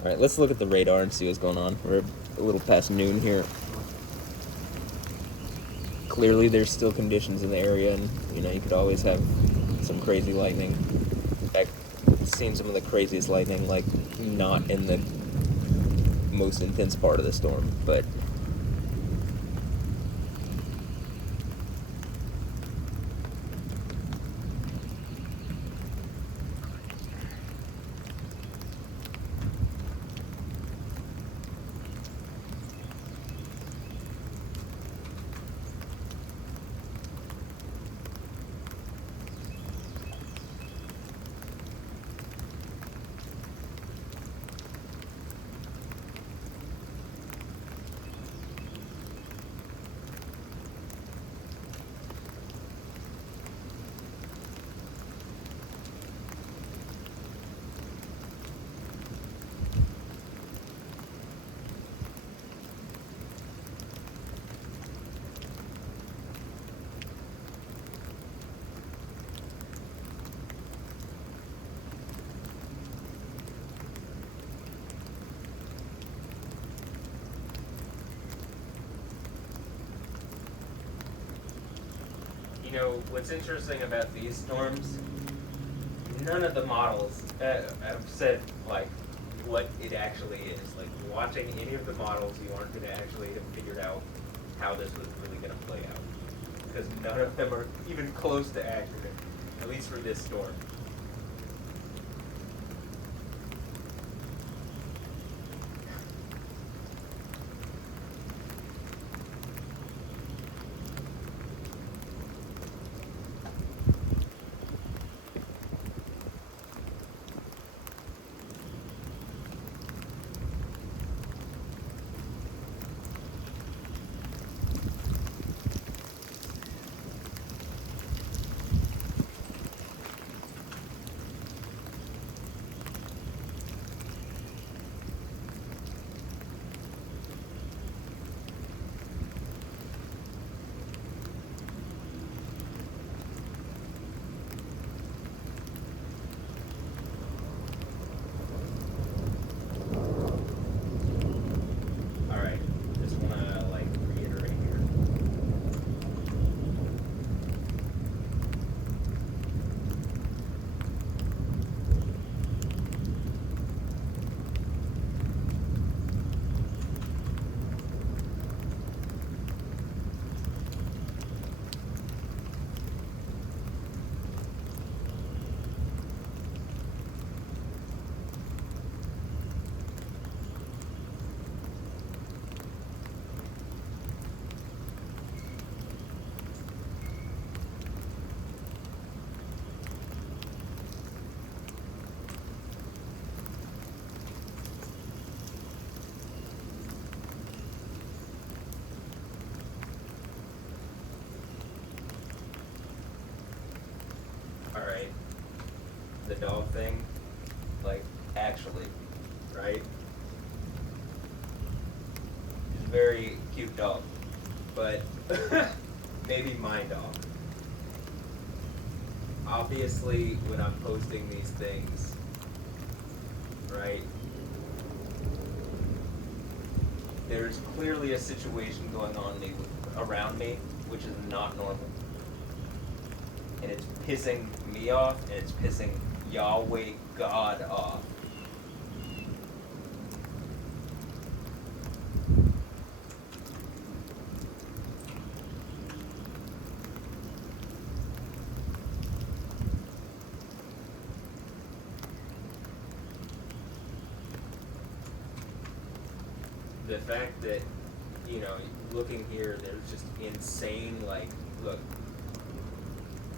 Alright, let's look at the radar and see what's going on. We're a little past noon here. Clearly there's still conditions in the area, and you know, you could always have some crazy lightning. In fact, I've seen some of the craziest lightning, like, not in the most intense part of the storm, but you know, what's interesting about these storms, none of the models have said, like, what it actually is. Like, watching any of the models, you aren't going to actually have figured out how this was really going to play out. Because none of them are even close to accurate, at least for this storm. thing, like, actually, right? He's a very cute dog, but maybe my dog. Obviously, when I'm posting these things, right, there's clearly a situation going on around me, which is not normal. And it's pissing me off, and it's pissing Yahweh God off. The fact that, you know, looking here, there's just insane, like, look,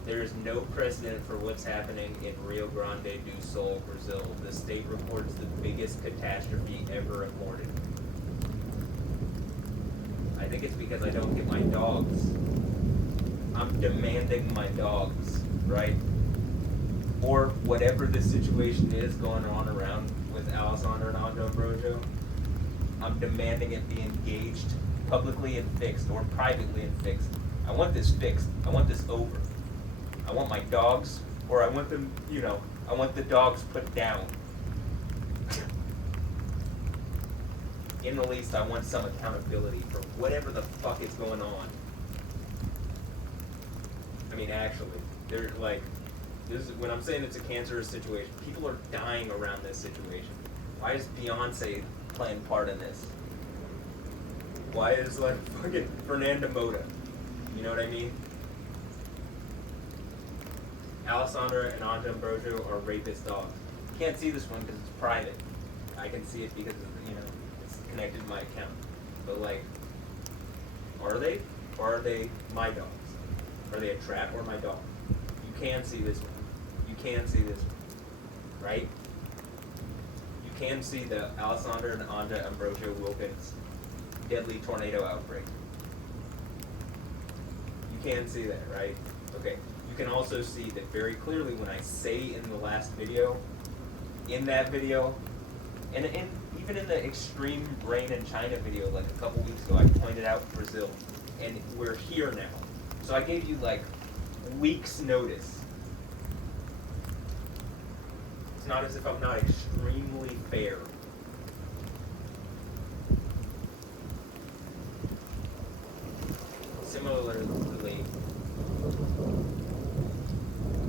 there is no precedent for what's happening in Rio Grande do Sul, Brazil. The state reports the biggest catastrophe ever reported. I think it's because I don't get my dogs. I'm demanding my dogs, right? Or whatever the situation is going on around with Alessandra and Anja Ambrosio, I'm demanding it be engaged publicly and fixed, or privately and fixed. I want this fixed. I want this over. I want my dogs, or I want them, you know, I want the dogs put down. In the least, I want some accountability for whatever the fuck is going on. I mean, actually, they're like, this is, when I'm saying it's a cancerous situation, people are dying around this situation. Why is Beyonce playing part in this? Why is, like, fucking Fernanda Mota? You know what I mean? Alessandra and Anja Ambrosio are rapist dogs. You can't see this one because it's private. I can see it because, you know, it's connected to my account. But, like, are they? Or are they my dogs? Are they a trap or my dog? You can see this one. You can see this one. Right? You can see the Alessandra and Anja Ambrosio Wilkins deadly tornado outbreak. You can see that, right? Okay. You can also see that very clearly when I say in the last video, in that video, and even in the extreme rain in China video like a couple weeks ago, I pointed out Brazil, and we're here now. So I gave you like weeks notice. It's not as if I'm not extremely fair. Similarly,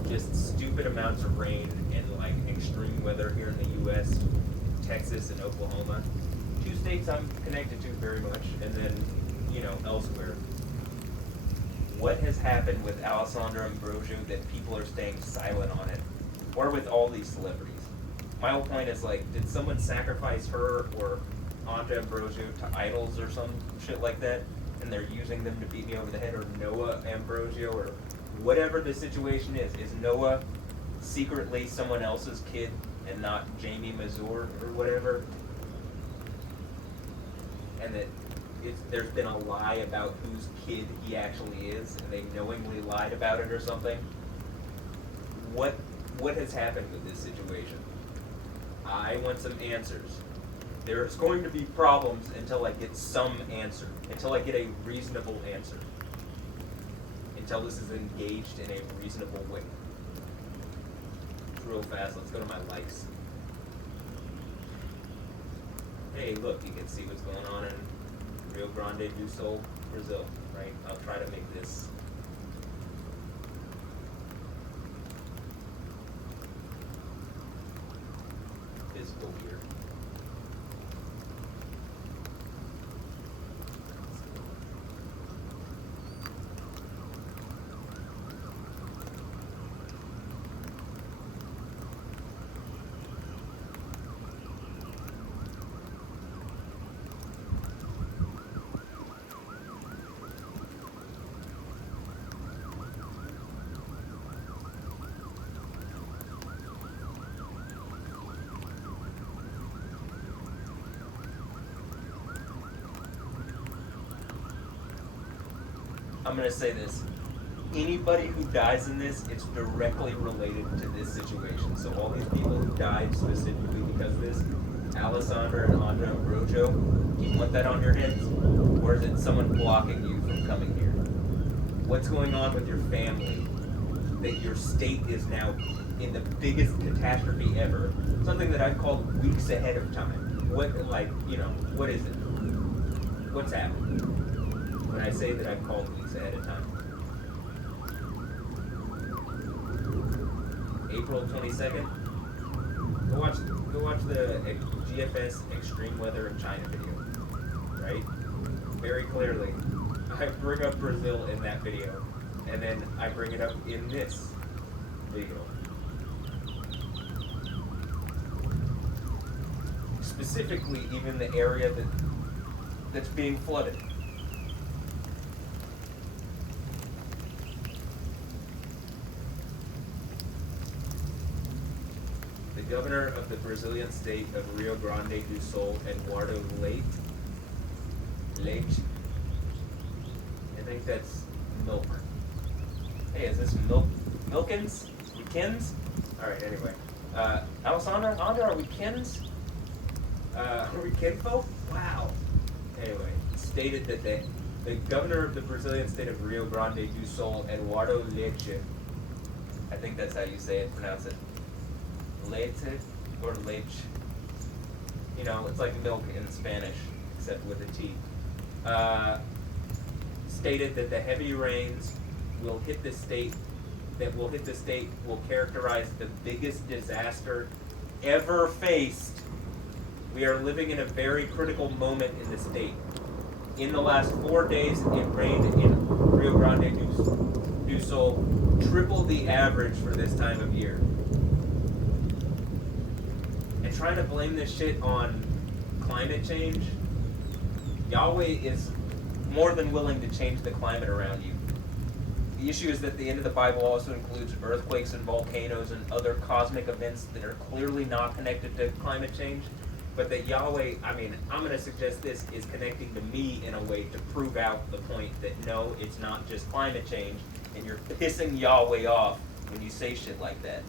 just stupid amounts of rain and like extreme weather here in the U.S., Texas and Oklahoma, two states I'm connected to very much, and then, you know, elsewhere. What has happened with Alessandra Ambrosio that people are staying silent on it? Or with all these celebrities? My whole point is, like, did someone sacrifice her or Anja Ambrosio to idols or some shit like that, and they're using them to beat me over the head? Or Noah Ambrosio, or whatever the situation is Noah secretly someone else's kid and not Jamie Mazur or whatever? And that there's been a lie about whose kid he actually is, and they knowingly lied about it or something? What has happened with this situation? I want some answers. There's going to be problems until I get some answer, until I get a reasonable answer, until this is engaged in a reasonable way. Real fast, let's go to my likes. Hey, look, you can see what's going on in Rio Grande do Sul, Brazil, right? I'll try to make this visible here. I'm gonna say this. anybody who dies in this, it's directly related to this situation. So all these people who died specifically because of this, Alessandra and Anja Ambrosio, do you want that on your heads? Or is it someone blocking you from coming here? What's going on with your family that your state is now in the biggest catastrophe ever? Something that I've called weeks ahead of time. What, like, you know, what is it? What's happening? When I say that I've called weeks ahead of time. April 22nd. Go watch the GFS Extreme Weather in China video. Right? Very clearly, I bring up Brazil in that video, and then I bring it up in this video. Specifically, even the area that's being flooded. The governor of the Brazilian state of Rio Grande do Sul, Eduardo Leite, I think that's milk. Hey, is this Milkins? Weekends? Alright, anyway. Alessandra, Anja, are we kins? Are we kinfolk? Wow. Anyway, stated that the governor of the Brazilian state of Rio Grande do Sul, Eduardo Leite, I think that's how you say it, pronounce it. Leite or leche. You know, it's like milk in Spanish, except with a T. Stated that the heavy rains will hit the state will characterize the biggest disaster ever faced. We are living in a very critical moment in the state. In the last 4 days, it rained in Rio Grande do Sul, triple the average for this time of year. And trying to blame this shit on climate change, Yahweh is more than willing to change the climate around you. The issue is that the end of the Bible also includes earthquakes and volcanoes and other cosmic events that are clearly not connected to climate change, but that Yahweh, I mean, I'm going to suggest this is connecting to me in a way to prove out the point that no, it's not just climate change, and you're pissing Yahweh off when you say shit like that.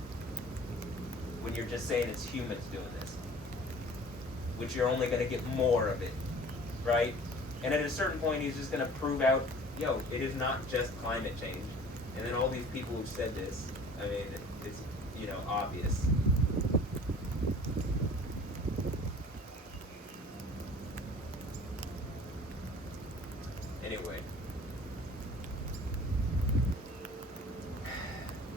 When you're just saying it's humans doing this. Which you're only going to get more of it, right? And at a certain point, he's just going to prove out, yo, it is not just climate change. And then all these people who've said this, I mean, it's, you know, obvious. Anyway.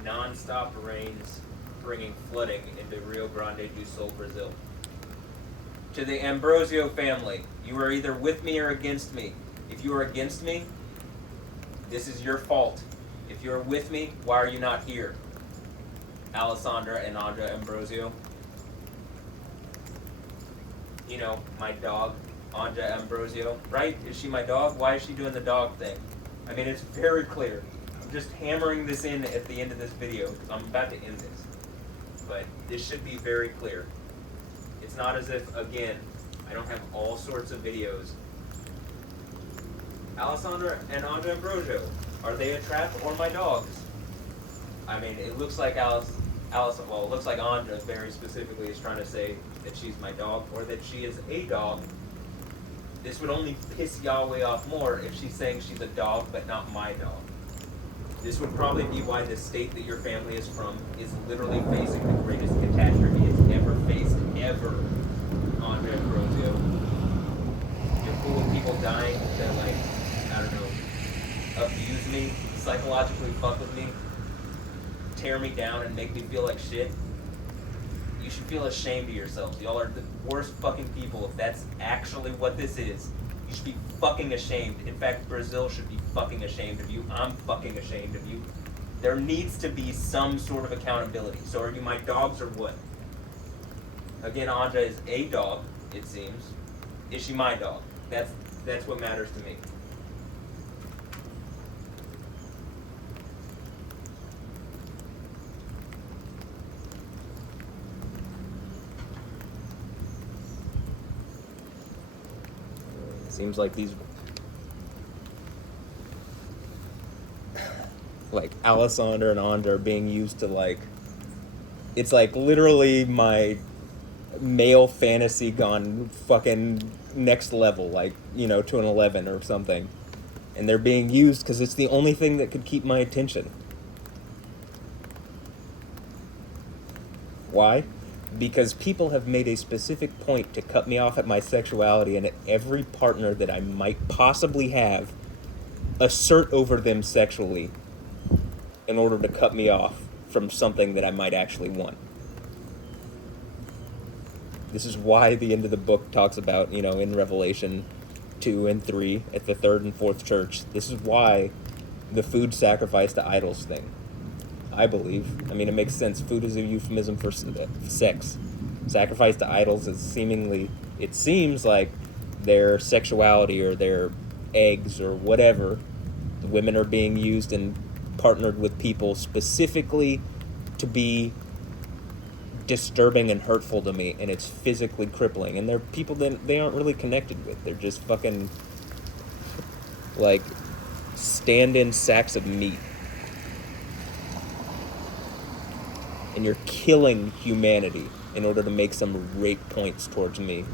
Non-stop rains bringing flooding into Rio Grande do Sul, Brazil. To the Ambrosio family, you are either with me or against me. If you are against me, this is your fault. If you are with me, why are you not here? Alessandra and Anja Ambrosio. You know, my dog, Anja Ambrosio, right? Is she my dog? Why is she doing the dog thing? I mean, it's very clear. I'm just hammering this in at the end of this video because I'm about to end this. But this should be very clear. It's not as if, again, I don't have all sorts of videos. Alessandra and Anja Ambrosio, are they a trap or my dogs? I mean, it looks like it looks like Anja very specifically is trying to say that she's my dog or that she is a dog. This would only piss Yahweh off more if she's saying she's a dog but not my dog. This would probably be why the state that your family is from is literally facing the greatest catastrophe it's ever faced, ever. Anja Ambrosio. You're cool with people dying that, like, I don't know, abuse me, psychologically fuck with me, tear me down and make me feel like shit. You should feel ashamed of yourselves. Y'all are the worst fucking people if that's actually what this is. You should be fucking ashamed. In fact, Brazil should be fucking ashamed of you. I'm fucking ashamed of you. There needs to be some sort of accountability. So are you my dogs or what? Again, Anja is a dog, it seems. Is she my dog? That's what matters to me. Seems like these like Alessandra and Anja are being used to like, it's like literally my male fantasy gone fucking next level, like, you know, to an 11 or something. And they're being used because it's the only thing that could keep my attention. Why? Because people have made a specific point to cut me off at my sexuality, and at every partner that I might possibly have assert over them sexually in order to cut me off from something that I might actually want. This is why the end of the book talks about, you know, in Revelation 2 and 3 at the third and fourth church. This is why the food sacrifice to idols thing, I believe. I mean, it makes sense. Food is a euphemism for sex. Sacrifice to idols is seemingly, it seems like their sexuality or their eggs or whatever, the women are being used and partnered with people specifically to be disturbing and hurtful to me, and it's physically crippling. And they're people that they aren't really connected with. They're just fucking like stand-in sacks of meat. And you're killing humanity in order to make some rape points towards me.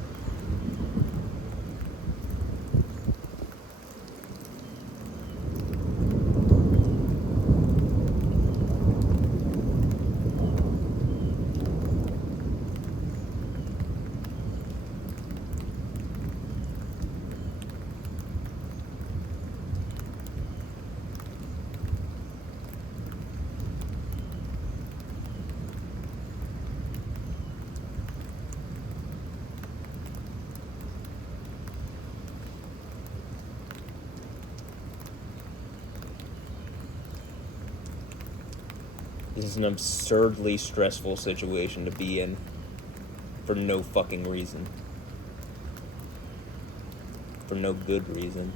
This is an absurdly stressful situation to be in for no fucking reason. For no good reason.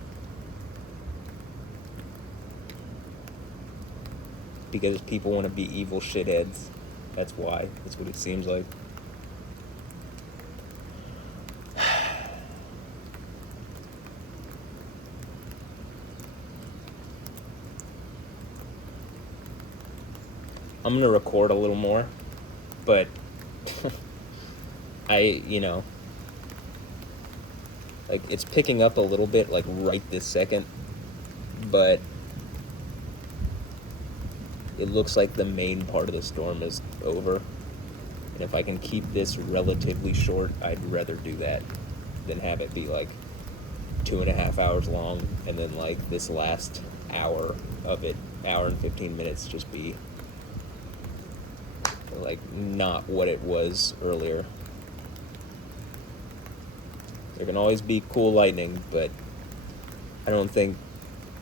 Because people want to be evil shitheads. That's why. That's what it seems like. I'm gonna record a little more, but you know, like, it's picking up a little bit, like, right this second, but it looks like the main part of the storm is over, and if I can keep this relatively short, I'd rather do that than have it be, like, 2.5 hours long, and then, like, this last hour of it, hour and 15 minutes, just be like not what it was earlier. There can always be cool lightning, but I don't think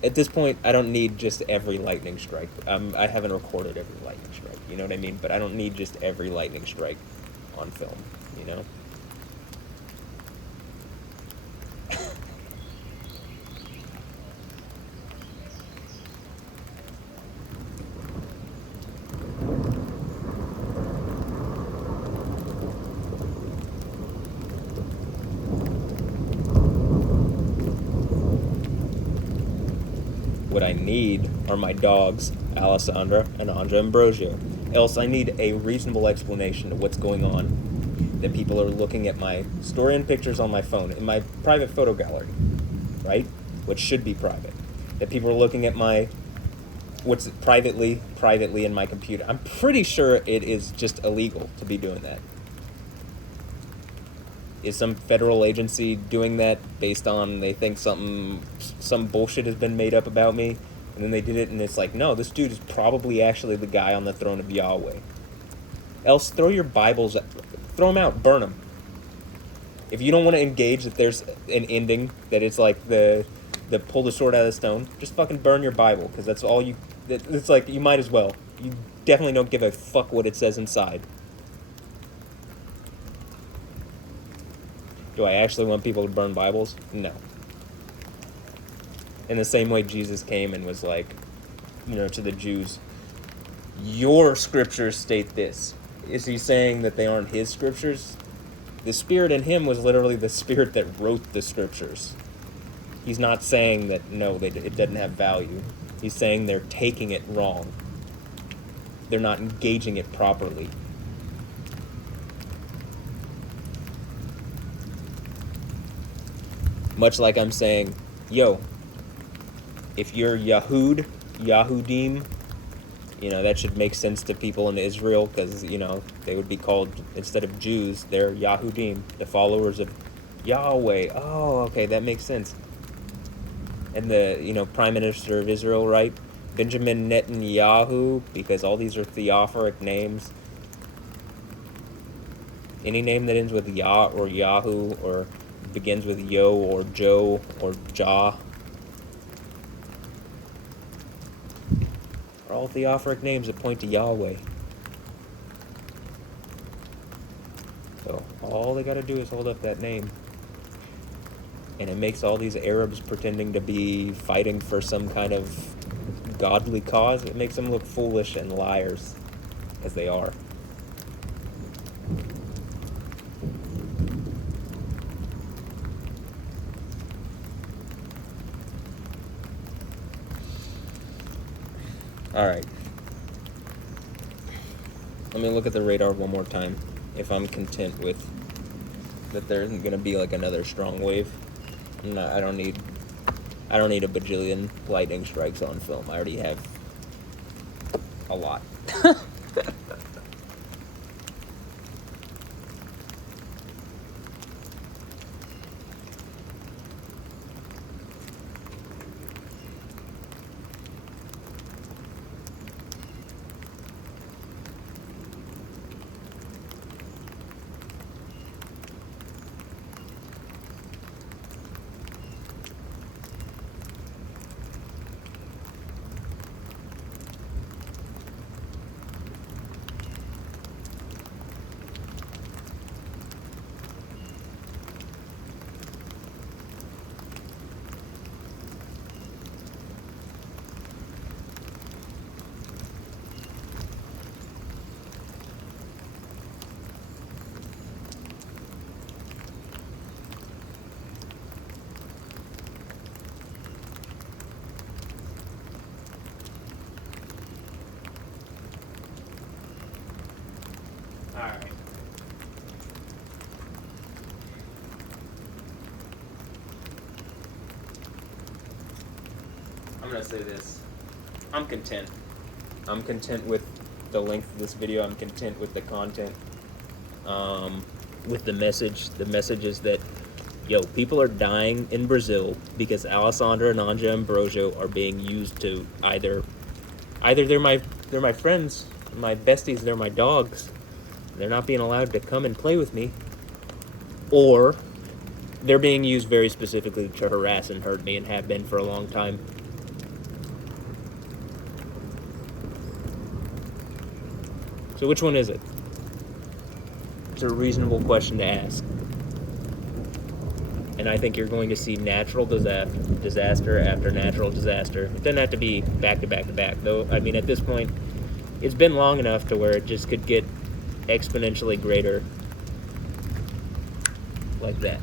at this point I don't need just every lightning strike. I haven't recorded every lightning strike, you know what I mean? But I don't need just every lightning strike on film, you know? What I need are my dogs, Alessandra and Anja Ambrosio. Else I need a reasonable explanation of what's going on. That people are looking at my story and pictures on my phone, in my private photo gallery, right? Which should be private. That people are looking at my, what's privately in my computer. I'm pretty sure it is just illegal to be doing that. Is some federal agency doing that based on they think some bullshit has been made up about me, and then they did it, and it's like, no, this dude is probably actually the guy on the throne of Yahweh. Else, throw your Bibles, throw them out, burn them. If you don't want to engage that there's an ending, that it's like the pull the sword out of the stone, just fucking burn your Bible, because that's all you. It's like, you might as well. You definitely don't give a fuck what it says inside. Do I actually want people to burn Bibles? No. In the same way Jesus came and was like, you know, to the Jews, your scriptures state this. Is he saying that they aren't his scriptures? The spirit in him was literally the spirit that wrote the scriptures. He's not saying that, no, it doesn't have value. He's saying they're taking it wrong. They're not engaging it properly. Much like I'm saying, yo, if you're Yahud, Yahudim, you know, that should make sense to people in Israel, because, you know, they would be called, instead of Jews, they're Yahudim, the followers of Yahweh. Oh, okay, that makes sense. And the, you know, Prime Minister of Israel, right? Benjamin Netanyahu, because all these are theophoric names. Any name that ends with Yah or Yahoo or begins with Yo or Joe or Jah are all theophoric names that point to Yahweh. So all they gotta do is hold up that name. And it makes all these Arabs pretending to be fighting for some kind of godly cause, it makes them look foolish and liars, as they are. Alright. Let me look at the radar one more time, if I'm content with that there isn't gonna be like another strong wave. I don't need a bajillion lightning strikes on film. I already have a lot. Alright. I'm gonna say this. I'm content. I'm content with the length of this video. I'm content with the content. With the message. The message is that, yo, people are dying in Brazil because Alessandra and Anja Ambrosio are being used to either they're my friends, my besties, they're my dogs. They're not being allowed to come and play with me. Or they're being used very specifically to harass and hurt me, and have been for a long time. So which one is it? It's a reasonable question to ask. And I think you're going to see natural disaster after natural disaster. It doesn't have to be back to back to back, though. I mean, at this point, it's been long enough to where it just could get exponentially greater like that.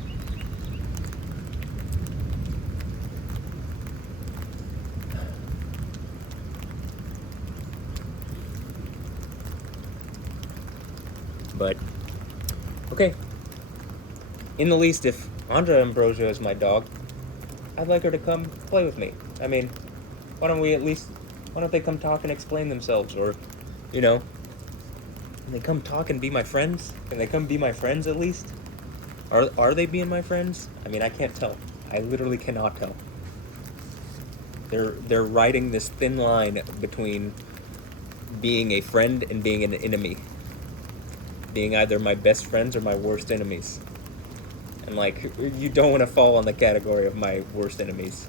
But, okay. In the least, if Anja Ambrosio is my dog, I'd like her to come play with me. I mean, why don't they come talk and explain themselves? Or, you know, can they come talk and be my friends? Can they come be my friends at least? Are they being my friends? I mean, I can't tell. I literally cannot tell. They're riding this thin line between being a friend and being an enemy. Being either my best friends or my worst enemies. And, like, you don't want to fall on the category of my worst enemies,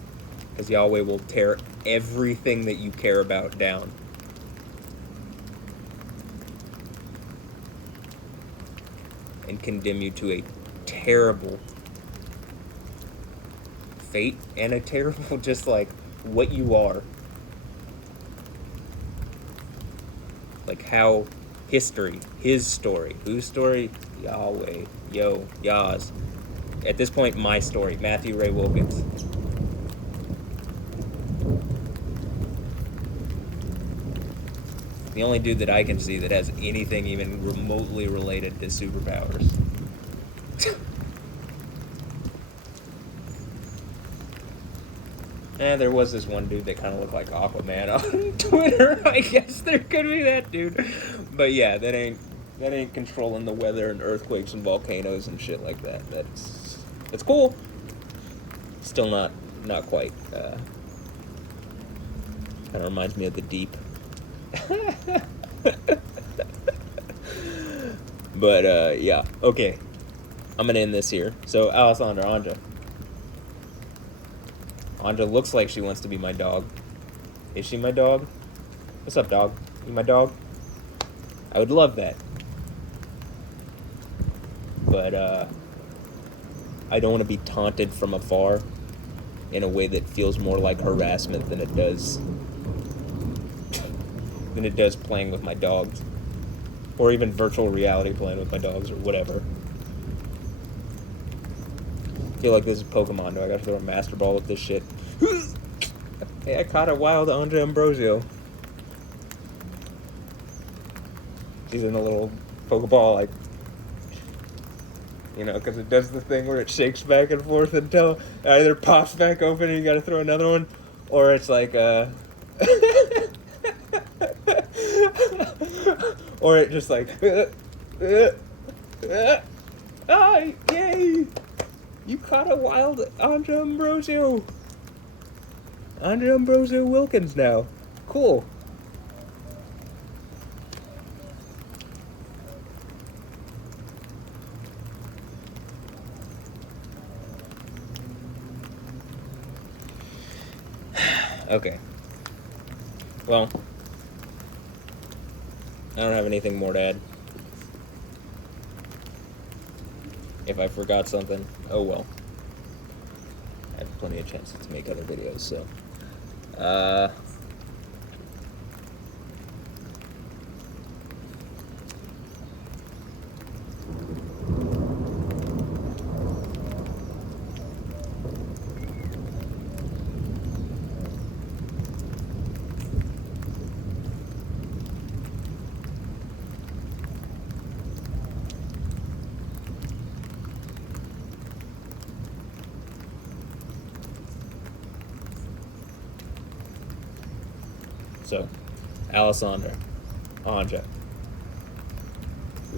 because Yahweh will tear everything that you care about down. And condemn you to a terrible fate, and a terrible, just like, what you are. Like how history, his story, whose story? Yahweh, Yah's. At this point, my story, Matthew Ray Wilkins. The only dude that I can see that has anything even remotely related to superpowers. There was this one dude that kind of looked like Aquaman on Twitter. I guess there could be that dude. But yeah, that ain't controlling the weather and earthquakes and volcanoes and shit like that. It's cool. Still not quite. Kind of reminds me of the deep. But yeah, okay. I'm gonna end this here. So Alessandra, Anja looks like she wants to be my dog. Is she my dog? What's up, dog? You my dog? I would love that. But I don't want to be taunted from afar in a way that feels more like harassment than it does playing with my dogs. Or even virtual reality playing with my dogs or whatever. I feel like this is Pokemon. Do I gotta throw a Master Ball with this shit? Hey, I caught a wild Anja Ambrosio. She's in a little Pokeball, like, you know, because it does the thing where it shakes back and forth until it either pops back open and you gotta throw another one, or it's like, or it just like, yay! You caught a wild Anja Ambrosio. Anja Ambrosio Wilkins now. Cool. Okay. Well, I don't have anything more to add. If I forgot something, oh well. I have plenty of chances to make other videos, so. So, Alessandra, Anja,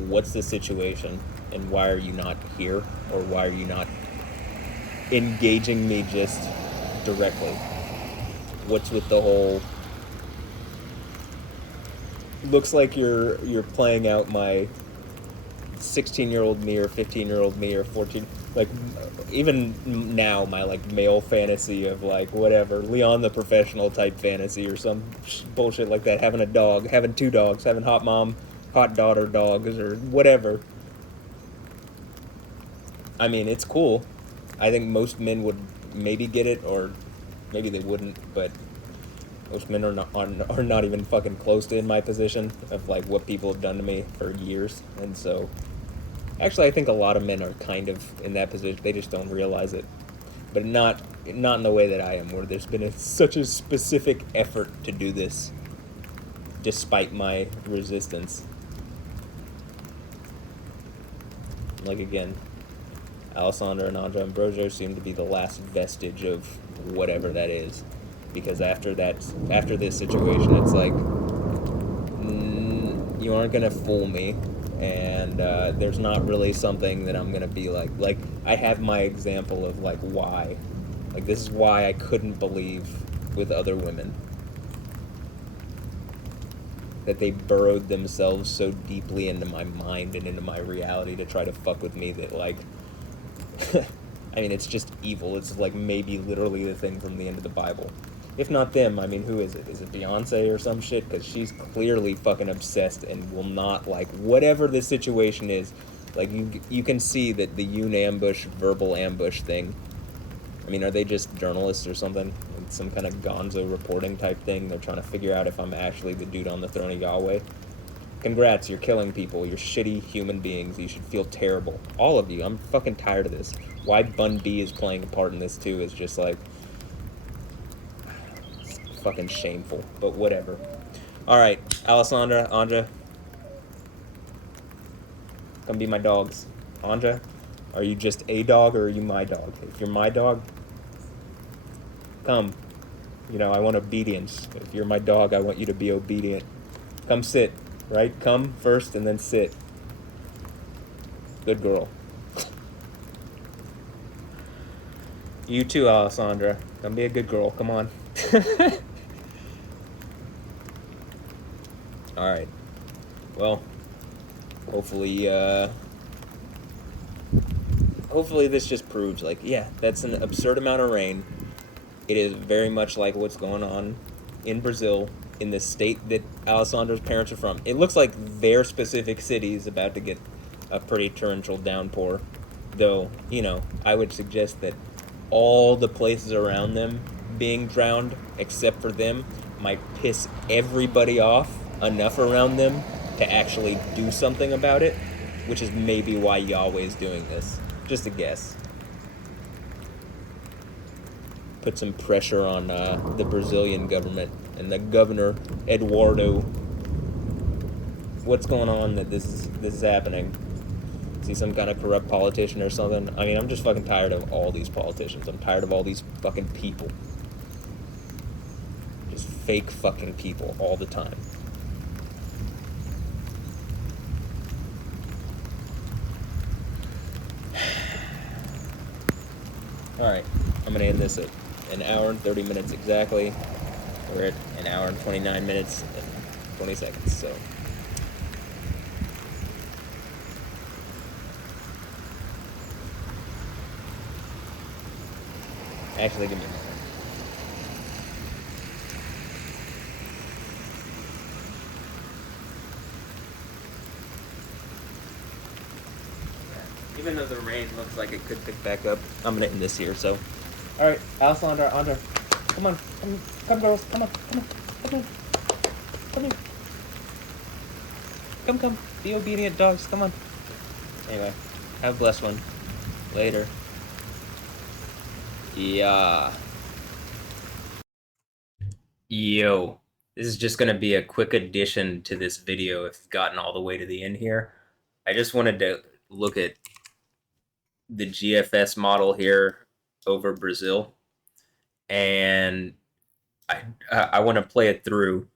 what's the situation, and why are you not here, or why are you not engaging me just directly? What's with the whole? Looks like you're playing out my 16-year-old me or 15-year-old me or 14, like even now my like male fantasy of like whatever Leon the Professional type fantasy or some bullshit like that, having a dog, having two dogs, having hot mom, hot daughter dogs or whatever. I mean, it's cool. I think most men would maybe get it, or maybe they wouldn't, but most men are not even fucking close to in my position of like what people have done to me for years. And so actually I think a lot of men are kind of in that position. They just don't realize it, but not in the way that I am, where there's been such a specific effort to do this despite my resistance. Like again, Alessandra and Anja Ambrosio seem to be the last vestige of whatever that is. Because after this situation, it's like, you aren't gonna fool me, and there's not really something that I'm gonna be like, I have my example of like why, like this is why I couldn't believe with other women, that they burrowed themselves so deeply into my mind and into my reality to try to fuck with me that like, I mean, it's just evil. It's like maybe literally the thing from the end of the Bible. If not them, I mean, who is it? Is it Beyonce or some shit? Because she's clearly fucking obsessed and will not, like, whatever the situation is, like, you can see that the Yoon ambush, verbal ambush thing, I mean, are they just journalists or something? Like some kind of gonzo reporting type thing? They're trying to figure out if I'm actually the dude on the throne of Yahweh? Congrats, you're killing people. You're shitty human beings. You should feel terrible. All of you. I'm fucking tired of this. Why Bun B is playing a part in this, too, is just, like, fucking shameful, but whatever. All right, Alessandra, Anja, come be my dogs. Anja, are you just a dog or are you my dog? If you're my dog, come. You know, I want obedience. If you're my dog, I want you to be obedient. Come sit, right? Come first and then sit. Good girl. You too, Alessandra. Come be a good girl. Come on. All right. Well, hopefully, hopefully this just proves, like, yeah, that's an absurd amount of rain. It is very much like what's going on in Brazil, in the state that Alessandra's parents are from. It looks like their specific city is about to get a pretty torrential downpour. Though, you know, I would suggest that all the places around them being drowned, except for them, might piss everybody off enough around them to actually do something about it, which is maybe why Yahweh's doing this. Just a guess. Put some pressure on the Brazilian government and the governor Eduardo. What's going on that this is happening? Is he some kind of corrupt politician or something? I mean, I'm just fucking tired of all these politicians. I'm tired of all these fucking people. Just fake fucking people all the time. Alright, I'm gonna end this at an hour and 30 minutes exactly. We're at an hour and 29 minutes and 20 seconds, so. Actually, give me a moment. Even though the rain looks like it could pick back up, I'm gonna end this here, so. Alright, Alessandra, Andra, come on, come girls, come on, come on, come on, come here. Come, be obedient dogs, come on. Anyway, have a blessed one. Later. Yeah. Yo, this is just gonna be a quick addition to this video if you've gotten all the way to the end here. I just wanted to look at the GFS model here over Brazil, and I want to play it through.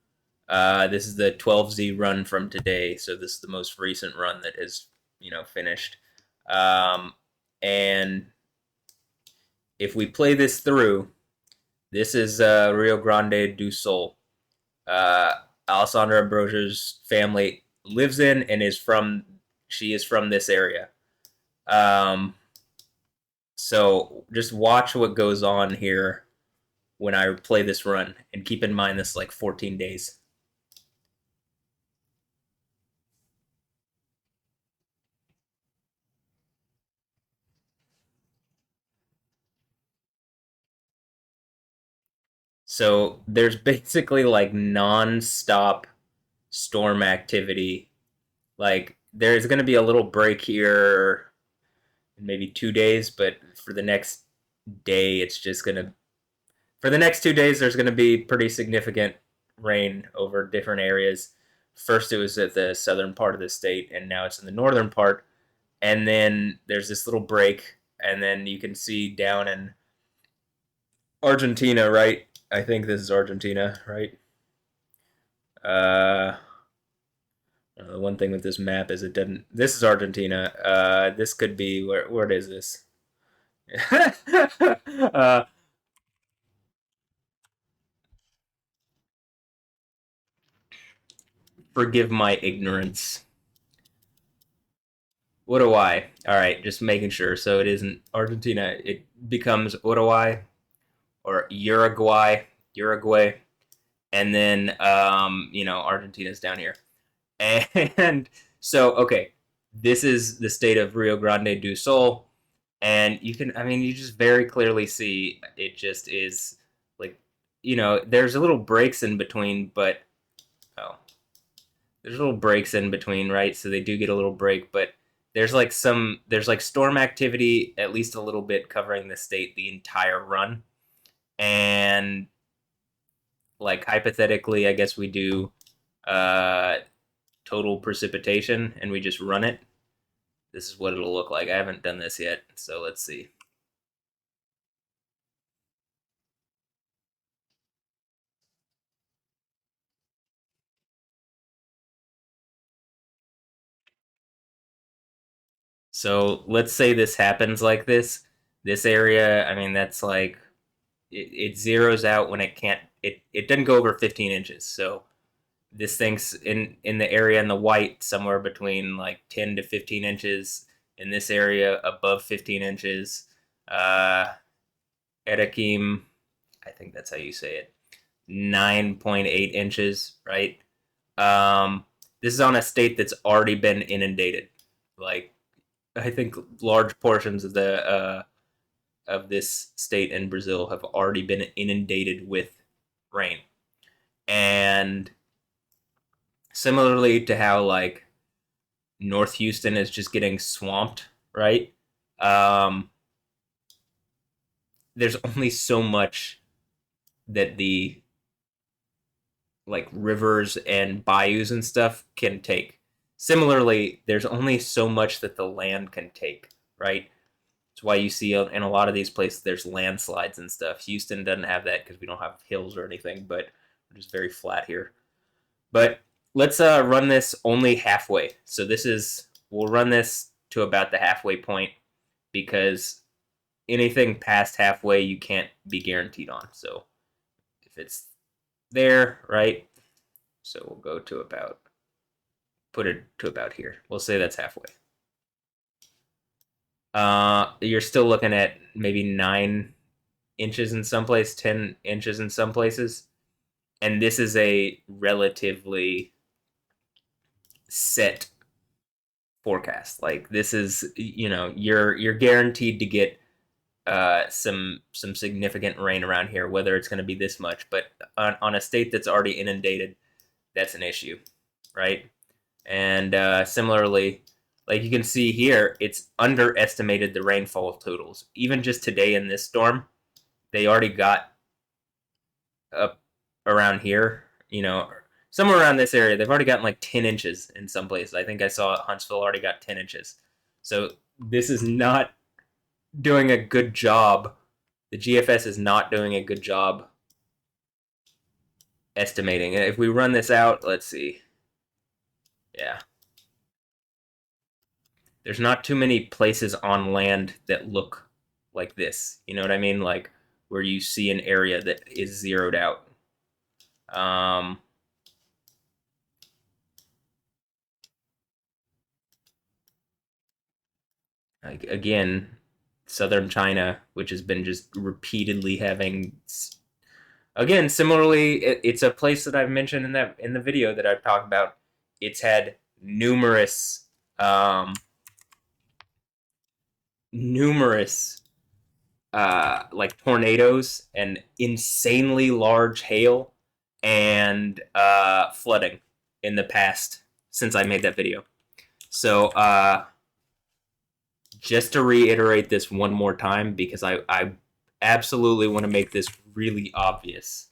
This is the 12Z run from today, so this is the most recent run that is, finished. And if we play this through, this is Rio Grande do Sul. Alessandra Ambrosio's family lives in and she is from this area. So just watch what goes on here when I play this run, and keep in mind this is like 14 days. So there's basically like non-stop storm activity. Like there's going to be a little break here in maybe 2 days, but for the next day, it's just going to. For the next 2 days, there's going to be pretty significant rain over different areas. First, it was at the southern part of the state, and now it's in the northern part. And then there's this little break, and then you can see down in Argentina, right? I think this is Argentina, right? The one thing with this map is it doesn't. This is Argentina. This could be where is this? uh, Forgive my ignorance. Uruguay. All right, just making sure. So it isn't Argentina. It becomes Uruguay or Uruguay, and then Argentina's down here. And so, okay, this is the state of Rio Grande do Sul, and you just very clearly see it just is like, there's little breaks in between, but oh, there's little breaks in between, right? So they do get a little break, but there's like storm activity, at least a little bit covering the state the entire run, and like hypothetically, I guess we do total precipitation, and we just run it, this is what it'll look like. I haven't done this yet, so let's see. So let's say this happens like this. This area, I mean, that's like it zeroes out when it can't. It doesn't go over 15 inches. So this thing's in the area in the white somewhere between like 10 to 15 inches. In this area above 15 inches. Edakim, I think that's how you say it. 9.8 inches, right? This is on a state that's already been inundated. Like I think large portions of this state in Brazil have already been inundated with rain. And similarly to how like North Houston is just getting swamped, right? Um, there's only so much that the like rivers and bayous and stuff can take. Similarly, there's only so much that the land can take, right? It's why you see in a lot of these places there's landslides and stuff. Houston doesn't have that because we don't have hills or anything, but we're just very flat here. But let's run this only halfway. So we'll run this to about the halfway point because anything past halfway you can't be guaranteed on. So if it's there, right? So we'll go to put it to about here. We'll say that's halfway. You're still looking at maybe 9 inches in some places, 10 inches in some places. And this is a relatively set forecast. Like this is, you're guaranteed to get some significant rain around here, whether it's going to be this much. But on a state that's already inundated, that's an issue, right? And similarly, like you can see here, it's underestimated the rainfall totals. Even just today in this storm, they already got up around here, somewhere around this area. They've already gotten like 10 inches in some places. I think I saw Huntsville already got 10 inches. So this is not doing a good job. The GFS is not doing a good job estimating. If we run this out, let's see. Yeah. There's not too many places on land that look like this. You know what I mean? Like where you see an area that is zeroed out. Like again, southern China, which has been just repeatedly having. Again, similarly, it's a place that I've mentioned in the video that I've talked about. It's had numerous like tornadoes and insanely large hail and flooding in the past since I made that video. So just to reiterate this one more time, because I absolutely want to make this really obvious.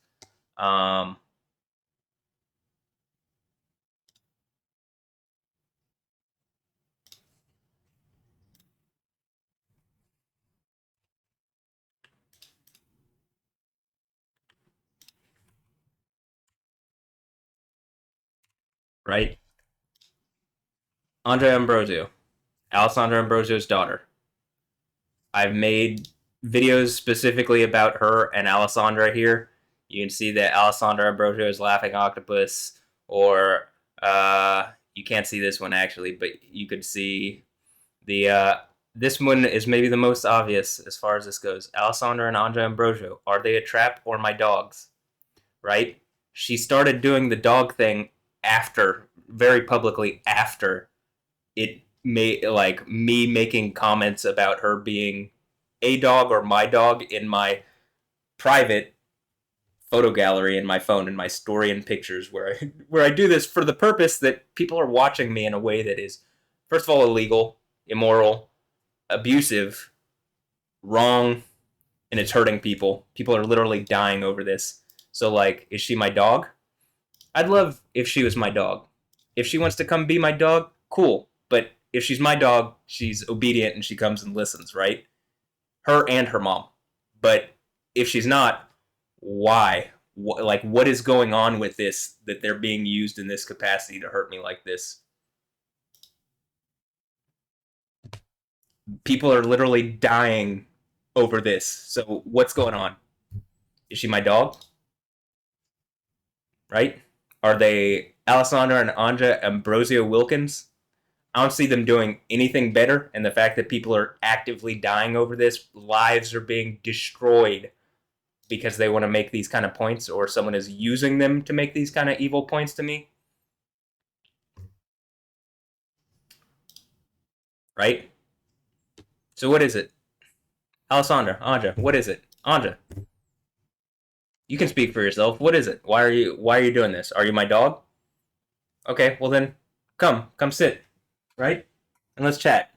Right? Anja Ambrosio, Alessandra Ambrosio's daughter. I've made videos specifically about her and Alessandra here. You can see that Alessandra Ambrosio is laughing octopus, or you can't see this one actually, but you could see the this one is maybe the most obvious as far as this goes. Alessandra and Anja Ambrosio, are they a trap or my dogs? Right? She started doing the dog thing after, very publicly after it made like me making comments about her being a dog or my dog in my private photo gallery in my phone, in my story and pictures, where I do this for the purpose that people are watching me in a way that is, first of all, illegal, immoral, abusive, wrong, and it's hurting people. People are literally dying over this. So like, is she my dog? I'd love if she was my dog. If she wants to come be my dog, cool. But if she's my dog, she's obedient and she comes and listens, right? Her and her mom. But if she's not, why? Like, what is going on with this that they're being used in this capacity to hurt me like this? People are literally dying over this. So what's going on? Is she my dog? Right? Are they Alessandra and Anja Ambrosio Wilkins? I don't see them doing anything better, and the fact that people are actively dying over this, lives are being destroyed because they want to make these kind of points, or someone is using them to make these kind of evil points to me, right? So what is it? Alessandra, Anja, what is it? Anja, you can speak for yourself. What is it? Why are you doing this? Are you my dog? Okay, well then come sit, right? And let's chat.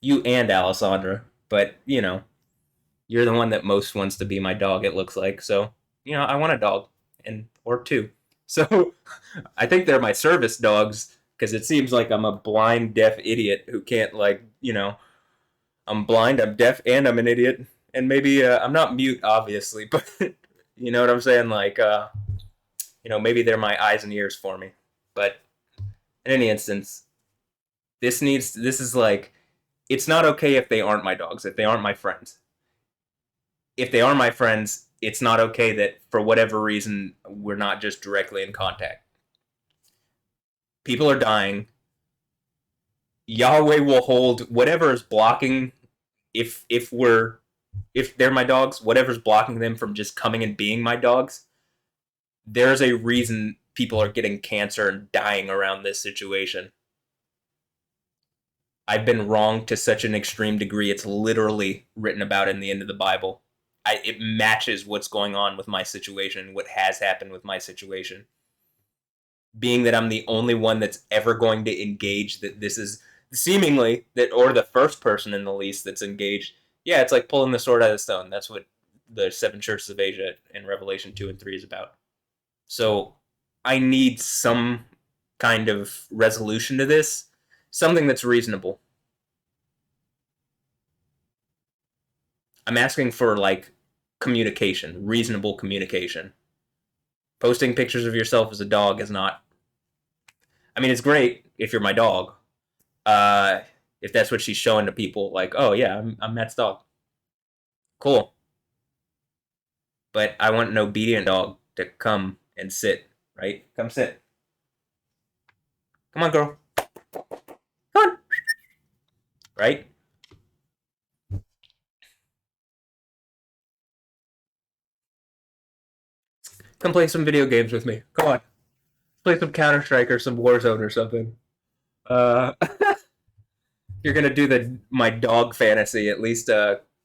You and Alessandra, but you're the one that most wants to be my dog, it looks like. So, I want a dog and or two. So, I think they're my service dogs because it seems like I'm a blind, deaf idiot who can't I'm blind, I'm deaf, and I'm an idiot. And maybe I'm not mute, obviously, but you know what I'm saying? Maybe they're my eyes and ears for me. But in any instance, this is like, it's not okay if they aren't my dogs, if they aren't my friends. If they are my friends, it's not okay that for whatever reason we're not just directly in contact. People are dying. Yahweh will hold whatever is blocking if they're my dogs, whatever's blocking them from just coming and being my dogs. There's a reason people are getting cancer and dying around this situation. I've been wrong to such an extreme degree. It's literally written about in the end of the Bible. It matches what's going on with my situation, what has happened with my situation. Being that I'm the only one that's ever going to engage, that this is seemingly that, or the first person in the least that's engaged. Yeah, it's like pulling the sword out of the stone. That's what the seven churches of Asia in Revelation 2 and 3 is about. So I need some kind of resolution to this, something that's reasonable. I'm asking for communication, reasonable communication. Posting pictures of yourself as a dog is not. I mean, it's great if you're my dog. Uh, if that's what she's showing to people, like, oh yeah, I'm Matt's dog. Cool. But I want an obedient dog to come and sit, right? Come sit. Come on, girl. Come on. Right? Come play some video games with me. Come on. Play some Counter Strike or some Warzone or something. Uh, you're gonna do my dog fantasy. At least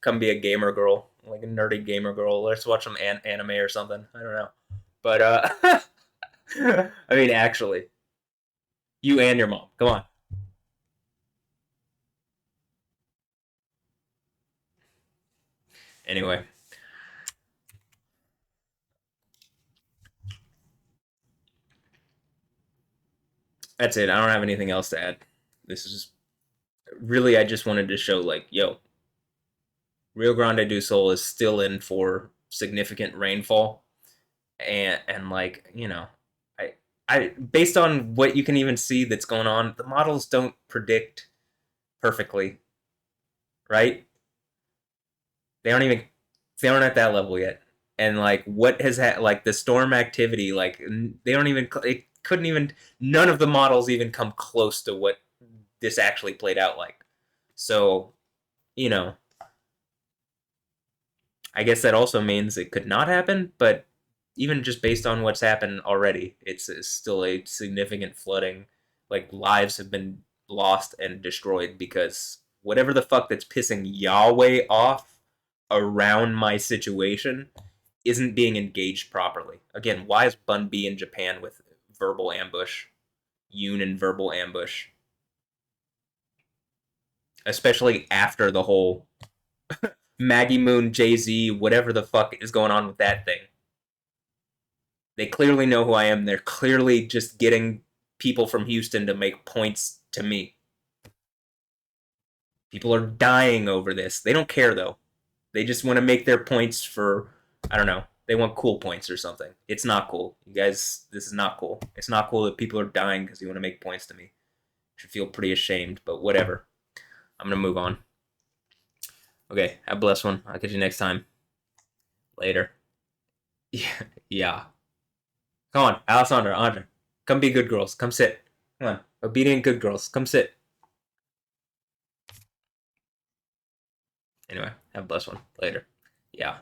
come be a gamer girl, like a nerdy gamer girl. Let's watch some anime or something. I don't know, but I mean, actually, you and your mom. Come on. Anyway, that's it. I don't have anything else to add. This is really, I just wanted to show, yo, Rio Grande do Sul is still in for significant rainfall, and I I based on what you can even see that's going on, the models don't predict perfectly, right? They aren't even they aren't at that level yet. And what has the storm activity, they don't even it couldn't even none of the models even come close to what this actually played out like. So, you know, I guess that also means it could not happen, but even just based on what's happened already, it's still a significant flooding. Like, lives have been lost and destroyed because whatever the fuck that's pissing Yahweh off around my situation isn't being engaged properly. Again, why is Bun B in Japan with verbal ambush? Yoon and verbal ambush. Especially after the whole Maggie Moon, Jay Z, whatever the fuck is going on with that thing. They clearly know who I am. They're clearly just getting people from Houston to make points to me. People are dying over this. They don't care, though. They just want to make their points for, I don't know, they want cool points or something. It's not cool. You guys, this is not cool. It's not cool that people are dying because you want to make points to me. You should feel pretty ashamed, but whatever. I'm going to move on. Okay, have a blessed one. I'll catch you next time. Later. Yeah. Yeah. Come on, Alessandra, Anja. Come be good girls. Come sit. Come on. Obedient good girls. Come sit. Anyway, have a blessed one. Later. Yeah.